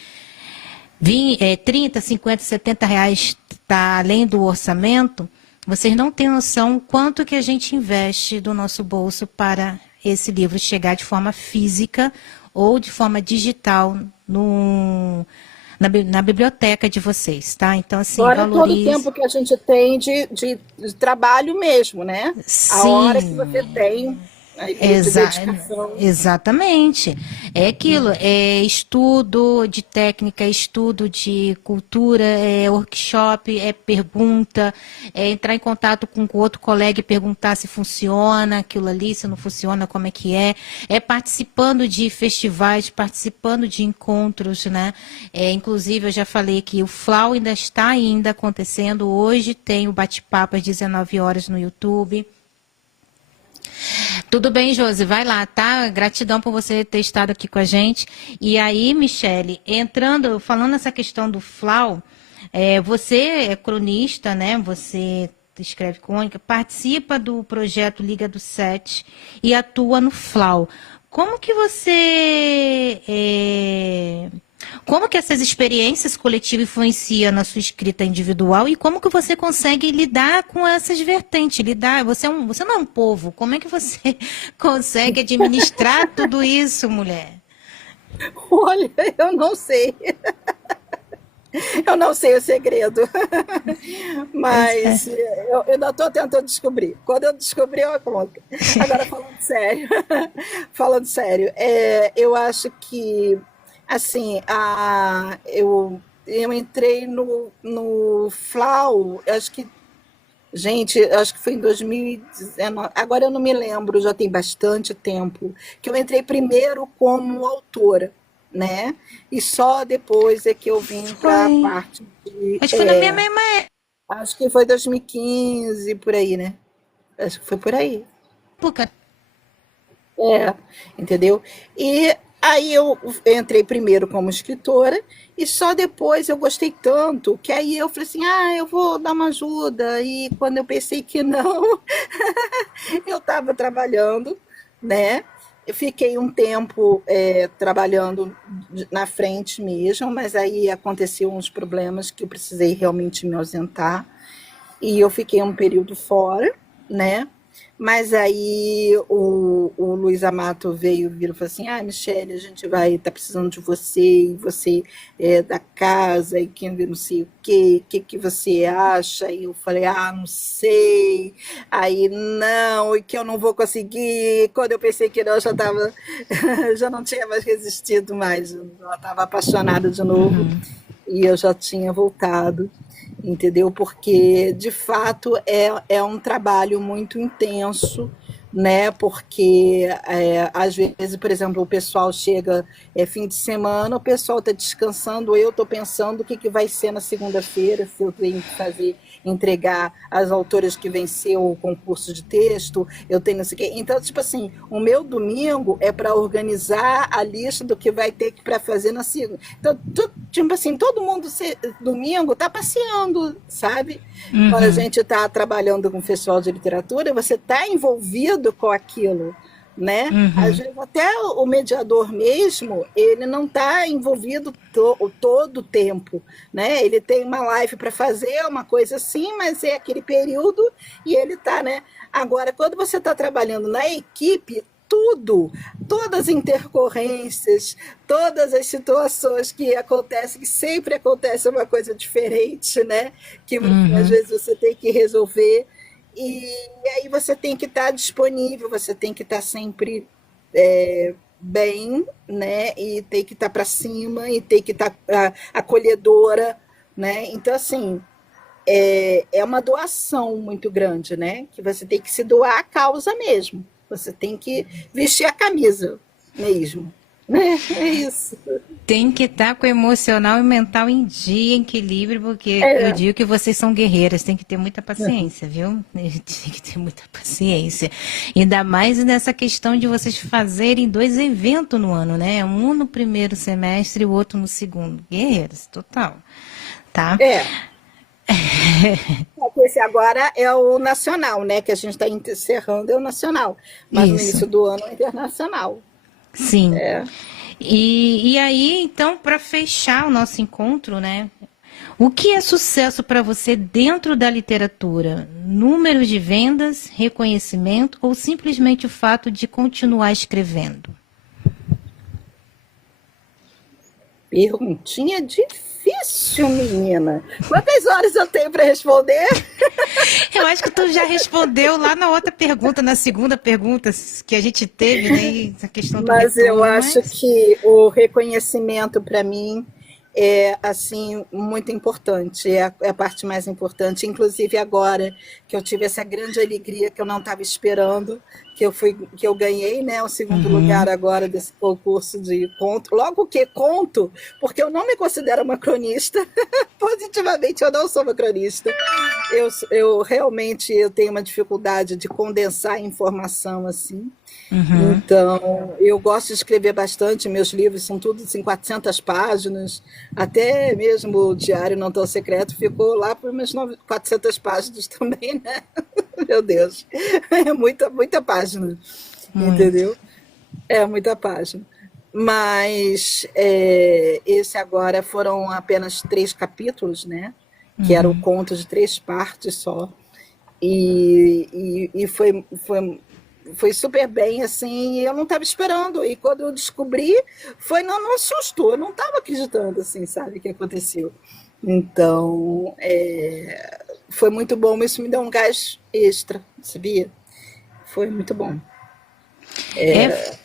30, 50, 70 reais está além do orçamento, vocês não têm noção quanto que a gente investe do nosso bolso para esse livro chegar de forma física ou de forma digital na biblioteca de vocês, tá? Então, assim, Fora todo o valorize. tempo que a gente tem de trabalho mesmo, né? A hora que você Sim. tem aí, de dedicação. Exatamente. É aquilo, é estudo de técnica, é estudo de cultura, é workshop, é pergunta, é entrar em contato com o outro colega e perguntar se funciona aquilo ali, se não funciona, como é participando de festivais, participando de encontros, né? Inclusive, eu já falei que o FLAU ainda está ainda acontecendo, hoje tem o bate-papo às 19 horas no YouTube. Tudo bem, Josi, vai lá, tá? Gratidão por você ter estado aqui com a gente. E aí, Michele, falando essa questão do FLAU, você é cronista, né? Você escreve crônica, participa do projeto Liga do Sete e atua no FLAU. Como que como que essas experiências coletivas influenciam na sua escrita individual e como que você consegue lidar com essas vertentes? Você não é um povo, como é que você consegue administrar tudo isso, mulher? Olha, eu não sei. Eu não sei o segredo. Pois é. Mas eu ainda estou tentando descobrir. Quando eu descobrir, eu conto. Agora, falando sério, falando sério, eu acho que, assim, eu entrei no FLAU, acho que, gente, acho que foi em 2019, agora eu não me lembro, já tem bastante tempo, que eu entrei primeiro como autora, né? E só depois é que eu vim para a Foi. parte de. Acho que foi na minha mesma Acho que foi 2015, por aí, né? Acho que foi por aí. época. É, entendeu? E aí eu entrei primeiro como escritora e só depois eu gostei tanto que aí eu falei assim, eu vou dar uma ajuda. E quando eu pensei que não, eu estava trabalhando, né? Eu fiquei um tempo trabalhando na frente mesmo, mas aí aconteceu uns problemas que eu precisei realmente me ausentar e eu fiquei um período fora, né? Mas aí o Luiz Amato virou e falou assim, Michele, a gente vai estar precisando de você, e você é da casa, e quem vê não sei o que você acha? E eu falei, não sei, aí não, e que eu não vou conseguir. Quando eu pensei que não, eu já estava, já não tinha mais resistido mais, eu estava apaixonada de novo, e eu já tinha voltado, entendeu? Porque, de fato, é um trabalho muito intenso, né? Porque, às vezes, por exemplo, o pessoal chega fim de semana, o pessoal está descansando, eu estou pensando o que vai ser na segunda-feira, se eu tenho que entregar as autoras que venceu o concurso de texto, eu tenho não sei o quê. Então, tipo assim, o meu domingo é para organizar a lista do que vai ter para fazer na segunda. Então, tipo assim, todo mundo domingo está passeando, sabe? Quando a gente está trabalhando com o festival de literatura, você está envolvido com aquilo, né? Às vezes até o mediador mesmo, ele não está envolvido todo o tempo, né? Ele tem uma live para fazer, uma coisa assim, mas é aquele período e ele está, né? Agora, quando você está trabalhando na equipe, todas as intercorrências, todas as situações que acontecem, que sempre acontece uma coisa diferente, né? Que às vezes você tem que resolver. E aí você tem que estar disponível, você tem que estar sempre bem, né? E tem que estar para cima, e tem que estar acolhedora, né? Então, assim, é uma doação muito grande, né? Que você tem que se doar à causa mesmo. Você tem que vestir a camisa mesmo, né? É isso. Tem que estar com o emocional e mental em dia, em equilíbrio, porque eu É. digo que vocês são guerreiras, tem que ter muita paciência, viu? Tem que ter muita paciência. Ainda mais nessa questão de vocês fazerem 2 eventos no ano, né? Um no primeiro semestre e o outro no segundo. Guerreiras, total. Tá? É. Esse agora é o nacional, né? Que a gente está encerrando é o nacional. Mas no Isso. início do ano é o internacional. Sim. É. E aí, então, para fechar o nosso encontro, né? O que é sucesso para você dentro da literatura? Números de vendas, reconhecimento ou simplesmente o fato de continuar escrevendo? Perguntinha difícil, menina. Quantas horas eu tenho para responder? Eu acho que tu já respondeu lá na outra pergunta, na segunda pergunta que a gente teve, né? A questão do Mas eu retorno, acho mas... que o reconhecimento para mim é assim muito importante, é a parte mais importante. Inclusive agora que eu tive essa grande alegria que eu não estava esperando, que eu ganhei, né, o segundo lugar Uhum. agora desse concurso de conto. Logo que conto, porque eu não me considero uma cronista, positivamente eu não sou uma cronista. Eu realmente eu tenho uma dificuldade de condensar a informação assim. Uhum. Então, eu gosto de escrever bastante, meus livros são todos em 400 páginas, até mesmo o Diário Não Tão Secreto ficou lá por umas 400 páginas também, né? Meu Deus, é muita, muita página, Muito. entendeu? É muita página. Mas esse agora foram apenas 3 capítulos, né? Que era o Uhum. conto de 3 partes só. E foi super bem, assim, e eu não estava esperando. E quando eu descobri, foi num susto. Eu não estava acreditando, assim, sabe, o que aconteceu. Então, foi muito bom. Isso me deu um gás extra, sabia? Foi muito bom.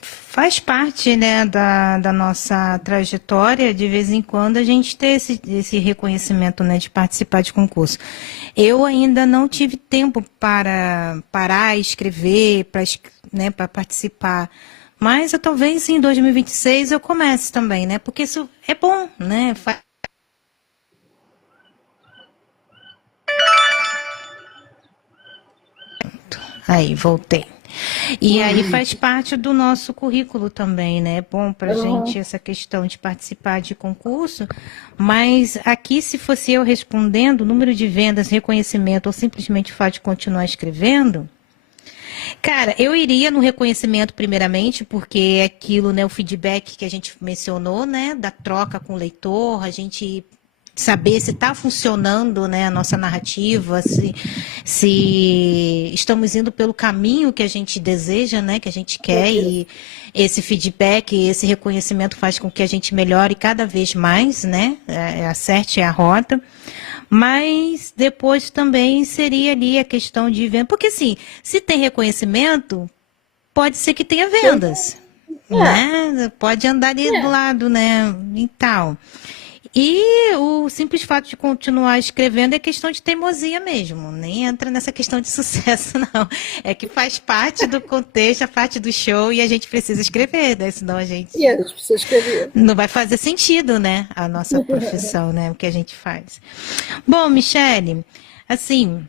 Faz parte, né, da nossa trajetória, de vez em quando, a gente ter esse reconhecimento, né, de participar de concurso. Eu ainda não tive tempo para parar, escrever, para, né, para participar. Mas talvez em 2026 eu comece também, né? Porque isso é bom, né? Aí, voltei. E aí faz parte do nosso currículo também, né? É bom para gente Uhum. essa questão de participar de concurso, mas aqui, se fosse eu respondendo, número de vendas, reconhecimento ou simplesmente o fato de continuar escrevendo, cara, eu iria no reconhecimento primeiramente, porque é aquilo, né, o feedback que a gente mencionou, né, da troca com o leitor, a gente saber se está funcionando, né, a nossa narrativa, se estamos indo pelo caminho que a gente deseja, né, que a gente quer, e esse feedback, esse reconhecimento faz com que a gente melhore cada vez mais, né, acerte a rota. Mas depois também seria ali a questão de venda, porque assim, se tem reconhecimento, pode ser que tenha vendas, É, né? Pode andar ali do lado, né? E tal. E o simples fato de continuar escrevendo é questão de teimosia mesmo. Nem entra nessa questão de sucesso, não. É que faz parte do contexto, a parte do show, e a gente precisa escrever, né? Senão a e gente a gente precisa escrever. não vai fazer sentido, né? A nossa profissão, né? O que a gente faz. Bom, Michele, assim,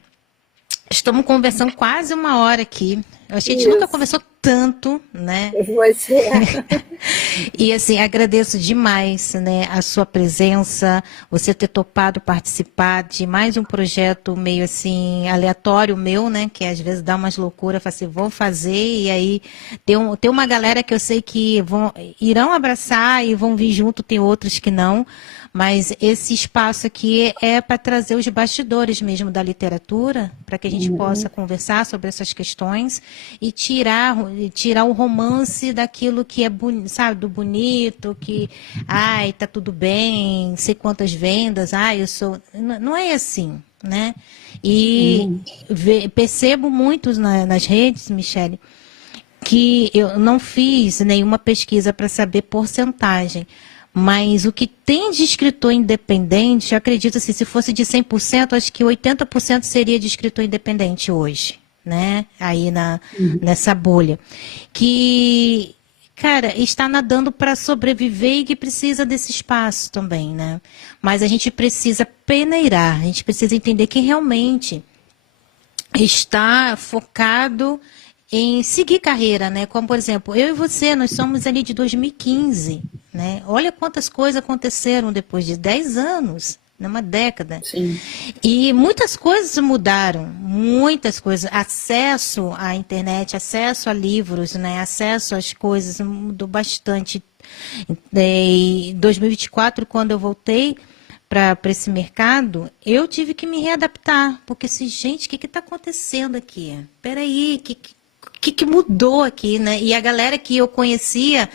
estamos conversando quase 1 hora aqui. A gente nunca Isso, conversou tanto, né? você é. E assim, agradeço demais, né, a sua presença, você ter topado participar de mais um projeto meio assim aleatório meu, né, que às vezes dá umas loucuras, falo assim, vou fazer e aí tem uma galera que eu sei que irão abraçar e vão vir junto, tem outros que não. Mas esse espaço aqui é para trazer os bastidores mesmo da literatura, para que a gente possa conversar sobre essas questões e tirar o romance daquilo que é, sabe, do bonito, que, ai, tá tudo bem, sei quantas vendas, ai, eu sou... Não é assim, né? E percebo muitos nas redes, Michele, que eu não fiz nenhuma pesquisa para saber porcentagem, mas o que tem de escritor independente, eu acredito assim, se fosse de 100%, acho que 80% seria de escritor independente hoje, né? Aí nessa bolha. Que, cara, está nadando para sobreviver e que precisa desse espaço também, né? Mas a gente precisa peneirar, a gente precisa entender que realmente está focado em seguir carreira, né? Como, por exemplo, eu e você, nós somos ali de 2015, né? Olha quantas coisas aconteceram depois de 10 anos, numa década. Sim. E muitas coisas mudaram, muitas coisas. Acesso à internet, acesso a livros, né? Acesso às coisas mudou bastante. Em 2024, quando eu voltei para esse mercado, eu tive que me readaptar, porque assim, gente, o que está acontecendo aqui? Peraí, que mudou aqui, né? E a galera que eu conhecia,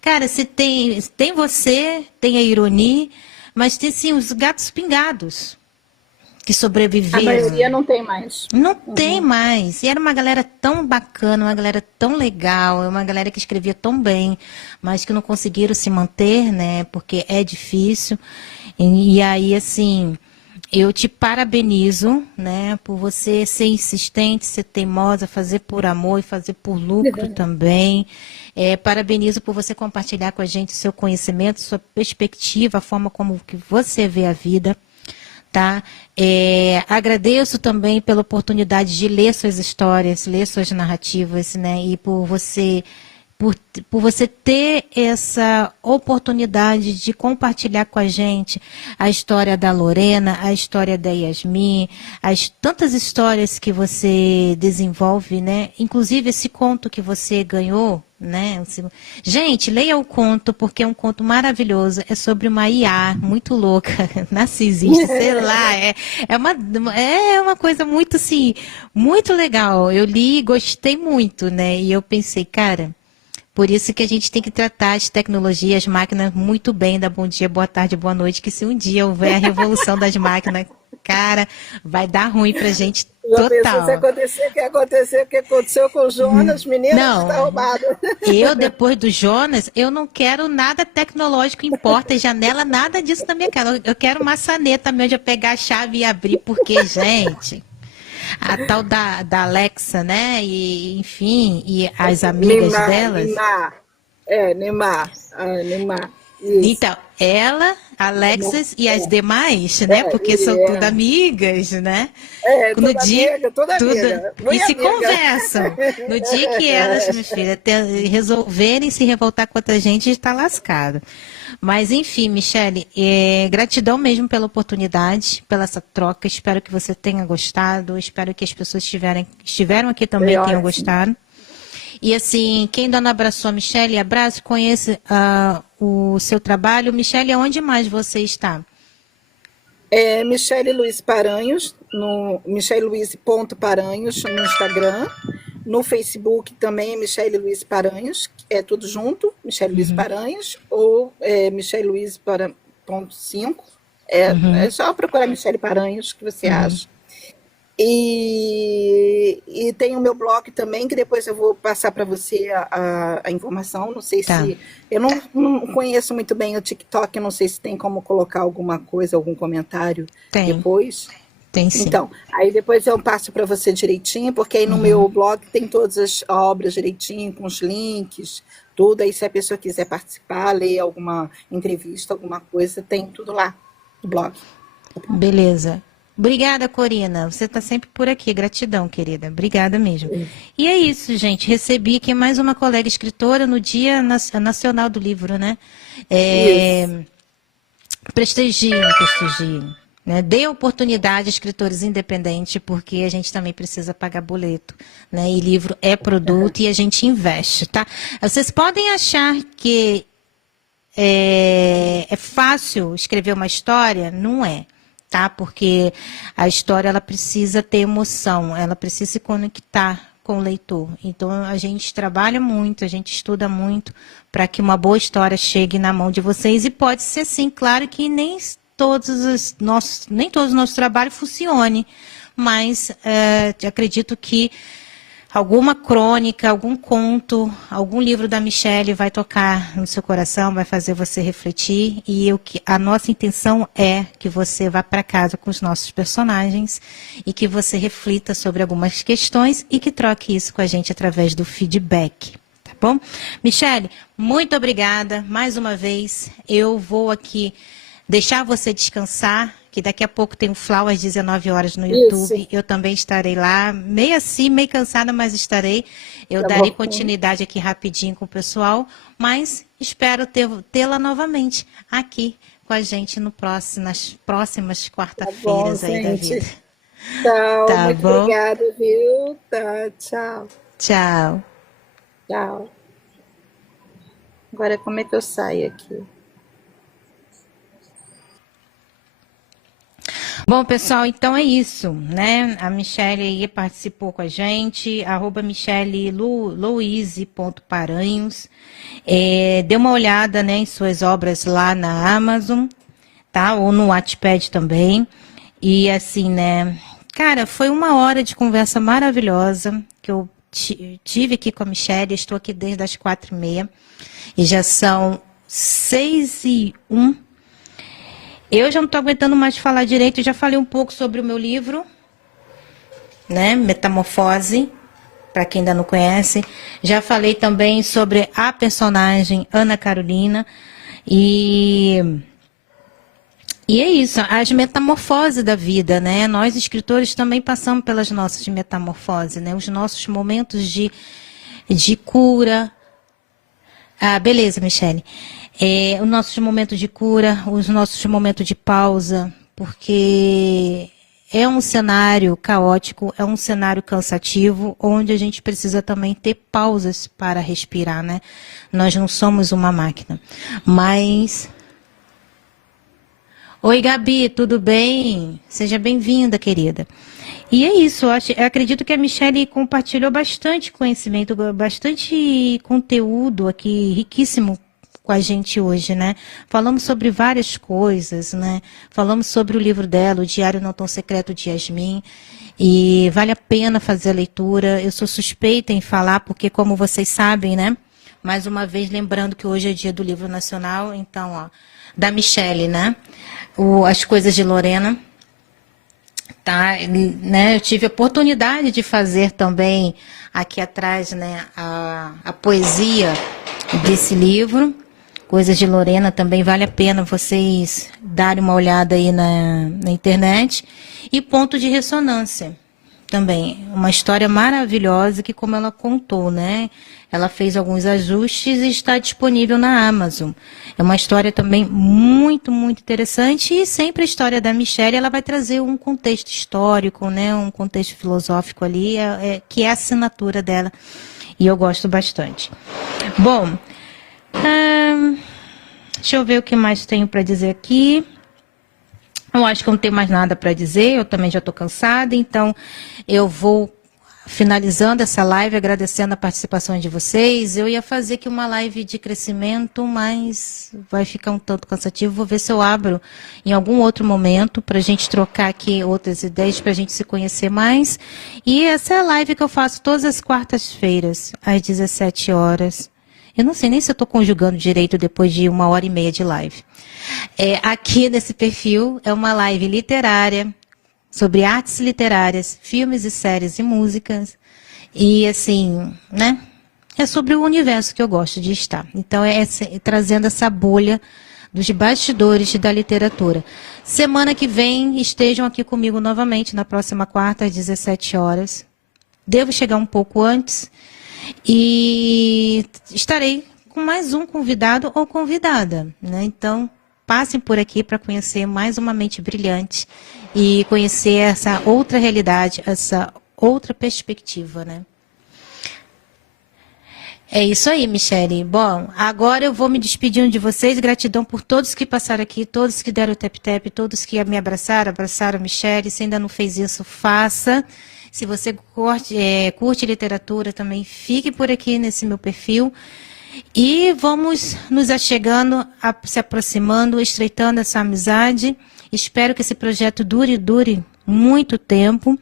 cara, você tem você, tem a Ironia, mas tem sim os gatos pingados que A sobreviveram. maioria não tem mais. Não tem mais. E era uma galera tão bacana, uma galera tão legal, uma galera que escrevia tão bem, mas que não conseguiram se manter, né? Porque é difícil. E aí, assim, eu te parabenizo, né? Por você ser insistente, ser teimosa, fazer por amor e fazer por lucro também. Parabenizo por você compartilhar com a gente o seu conhecimento, sua perspectiva, a forma como que você vê a vida. Tá? Agradeço também pela oportunidade de ler suas histórias, ler suas narrativas, né? E por você ter essa oportunidade de compartilhar com a gente a história da Lorena, a história da Yasmin, as tantas histórias que você desenvolve, né? Inclusive esse conto que você ganhou, né? Gente, leia o conto, porque é um conto maravilhoso. É sobre uma IA muito louca, narcisista, sei lá. É uma coisa muito, assim, muito legal. Eu li e gostei muito, né? E eu pensei, cara, por isso que a gente tem que tratar as tecnologias, as máquinas muito bem, dar bom dia, boa tarde, boa noite, que se um dia houver a revolução das máquinas, cara, vai dar ruim pra gente Já pensou se total. acontecer o que aconteceu com o Jonas, menino, está roubado. Eu, depois do Jonas, eu não quero nada tecnológico em porta e janela, nada disso na minha casa. Eu quero maçaneta mesmo, de eu pegar a chave e abrir, porque, gente, a tal da Alexa, né? E, enfim, e as amigas delas. Neymar. Isso. Então, ela, Alexis e as demais, né? Porque são tudo amigas, né? Toda amiga. E Muito se amiga. conversam. No dia que elas, minha filha, resolverem se revoltar contra a gente, está lascado. Mas, enfim, Michele, gratidão mesmo pela oportunidade, pela essa troca. Espero que você tenha gostado. Espero que as pessoas estiveram aqui também tenham gostado. E assim, quem ainda não abraçou a Michele, abraço, conheça o seu trabalho. Michele, aonde mais você está? Michele Luiz Paranhos, no micheleluiz.paranhos no Instagram. No Facebook também é Michele Luiz Paranhos, é tudo junto, Michele Luiz Paranhos, ou Michele Luiz ponto 5. É só procurar Michele Paranhos, que você acha. E tem o meu blog também, que depois eu vou passar para você a informação. Não sei se... Eu não conheço muito bem o TikTok, não sei se tem como colocar alguma coisa, algum comentário depois. Tem sim. Então, aí depois eu passo para você direitinho, porque aí no meu blog tem todas as obras direitinho, com os links, tudo. Aí se a pessoa quiser participar, ler alguma entrevista, alguma coisa, tem tudo lá no blog. Beleza. Obrigada, Corina. Você está sempre por aqui. Gratidão, querida. Obrigada mesmo. E é isso, gente. Recebi aqui mais uma colega escritora no Dia Nacional do Livro, né? Prestigiem. Né? Dê oportunidade a escritores independentes, porque a gente também precisa pagar boleto. Né? E livro é produto e a gente investe, tá? Vocês podem achar que é fácil escrever uma história? Não é. Tá? Porque a história ela precisa ter emoção, ela precisa se conectar com o leitor. Então a gente trabalha muito, a gente estuda muito para que uma boa história chegue na mão de vocês, e pode ser sim, claro que nem todos os nossos trabalhos funcione, mas acredito que alguma crônica, algum conto, algum livro da Michelle vai tocar no seu coração, vai fazer você refletir. E a nossa intenção é que você vá para casa com os nossos personagens e que você reflita sobre algumas questões e que troque isso com a gente através do feedback. Tá bom? Michelle, muito obrigada mais uma vez. Eu vou aqui deixar você descansar, que daqui a pouco tem o Flau às 19 horas no YouTube. Isso. Eu também estarei lá, meio assim, meio cansada, mas estarei. Eu Tá darei bom. continuidade aqui rapidinho com o pessoal, mas espero tê-la novamente aqui com a gente nas próximas Tá bom, quarta-feiras aí da gente. vida. Tchau, Tá muito bom? obrigada, viu? Tá, tchau. Tchau. Tchau. Agora, como é que eu saio aqui? Bom, pessoal, então é isso, né? A Michelle aí participou com a gente, @michelle.louise.paranhos. Dê uma olhada, né, em suas obras lá na Amazon, tá? Ou no Wattpad também. E assim, né? Cara, foi uma hora de conversa maravilhosa que eu tive aqui com a Michelle. Estou aqui desde as 4h30 e já são 6h01. Eu já não estou aguentando mais falar direito, já falei um pouco sobre o meu livro, né, Metamorfose, para quem ainda não conhece. Já falei também sobre a personagem Ana Carolina. E é isso, as metamorfoses da vida, né? Nós, escritores, também passamos pelas nossas metamorfoses, né? Os nossos momentos de cura. Ah, beleza, Michelle. Os nossos momentos de cura, os nossos momentos de pausa, porque é um cenário caótico, é um cenário cansativo, onde a gente precisa também ter pausas para respirar, né? Nós não somos uma máquina. Mas... Oi, Gabi, tudo bem? Seja bem-vinda, querida. E é isso, eu acredito que a Michelle compartilhou bastante conhecimento, bastante conteúdo aqui, riquíssimo com a gente hoje, né? Falamos sobre várias coisas, né? Falamos sobre o livro dela, O Diário Não Tão Secreto de Yasmin, e vale a pena fazer a leitura. Eu sou suspeita em falar, porque como vocês sabem, né? Mais uma vez, lembrando que hoje é dia do livro nacional, então, ó, da Michelle, né? As Coisas de Lorena. Tá, né, eu tive a oportunidade de fazer também aqui atrás, né, a poesia desse livro, Coisas de Lorena, também vale a pena vocês darem uma olhada aí na internet. E Ponto de Ressonância, também, uma história maravilhosa que, como ela contou, né, ela fez alguns ajustes e está disponível na Amazon. É uma história também muito, muito interessante, e sempre a história da Michelle, ela vai trazer um contexto histórico, né, um contexto filosófico ali, que é a assinatura dela, e eu gosto bastante. Bom, deixa eu ver o que mais tenho para dizer aqui. Eu acho que eu não tenho mais nada para dizer, eu também já estou cansada, então eu vou finalizando essa live, agradecendo a participação de vocês. Eu ia fazer aqui uma live de crescimento, mas vai ficar um tanto cansativo. Vou ver se eu abro em algum outro momento para a gente trocar aqui outras ideias, para a gente se conhecer mais. E essa é a live que eu faço todas as quartas-feiras, às 17 horas. Eu não sei nem se eu estou conjugando direito depois de 1h30 de live. Aqui nesse perfil é uma live literária, sobre artes literárias, filmes e séries e músicas. E assim, né? É sobre o universo que eu gosto de estar. Então trazendo essa bolha dos bastidores da literatura. Semana que vem estejam aqui comigo novamente, na próxima quarta, às 17 horas. Devo chegar um pouco antes. E estarei com mais um convidado ou convidada, né? Então, passem por aqui para conhecer mais uma mente brilhante e conhecer essa outra realidade, essa outra perspectiva, né? É isso aí, Michelle. Bom, agora eu vou me despedindo de vocês. Gratidão por todos que passaram aqui, todos que deram o tap-tap, todos que me abraçaram a Michelle. Se ainda não fez isso, faça. Se você curte literatura também, fique por aqui nesse meu perfil. E vamos nos achegando, se aproximando, estreitando essa amizade. Espero que esse projeto dure muito tempo.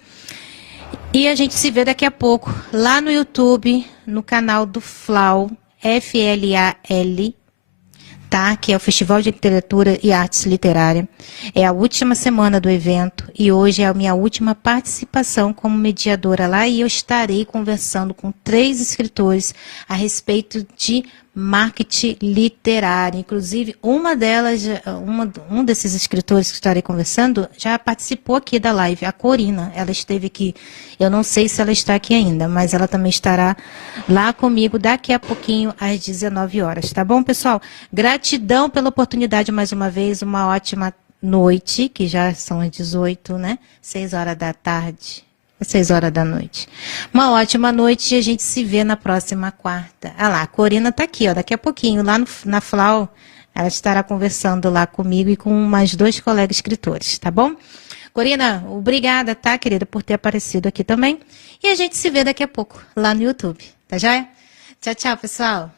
E a gente se vê daqui a pouco lá no YouTube, no canal do FLAL, FLAL, tá? Que é o Festival de Literatura e Artes Literária. É a última semana do evento e hoje é a minha última participação como mediadora lá e eu estarei conversando com 3 escritores a respeito de marketing literário. Inclusive, uma delas, um desses escritores que estarei conversando já participou aqui da live, a Corina. Ela esteve aqui, eu não sei se ela está aqui ainda, mas ela também estará lá comigo daqui a pouquinho, às 19 horas. Tá bom, pessoal? Gratidão pela oportunidade mais uma vez, uma ótima noite, que já são as 18, né? 6 horas da tarde. 6 horas da noite. Uma ótima noite e a gente se vê na próxima quarta. Ah lá, a Corina está aqui, ó, daqui a pouquinho, lá na FLAU, ela estará conversando lá comigo e com mais 2 colegas escritores, tá bom? Corina, obrigada, tá, querida, por ter aparecido aqui também. E a gente se vê daqui a pouco, lá no YouTube, tá joia? Tchau, tchau, pessoal.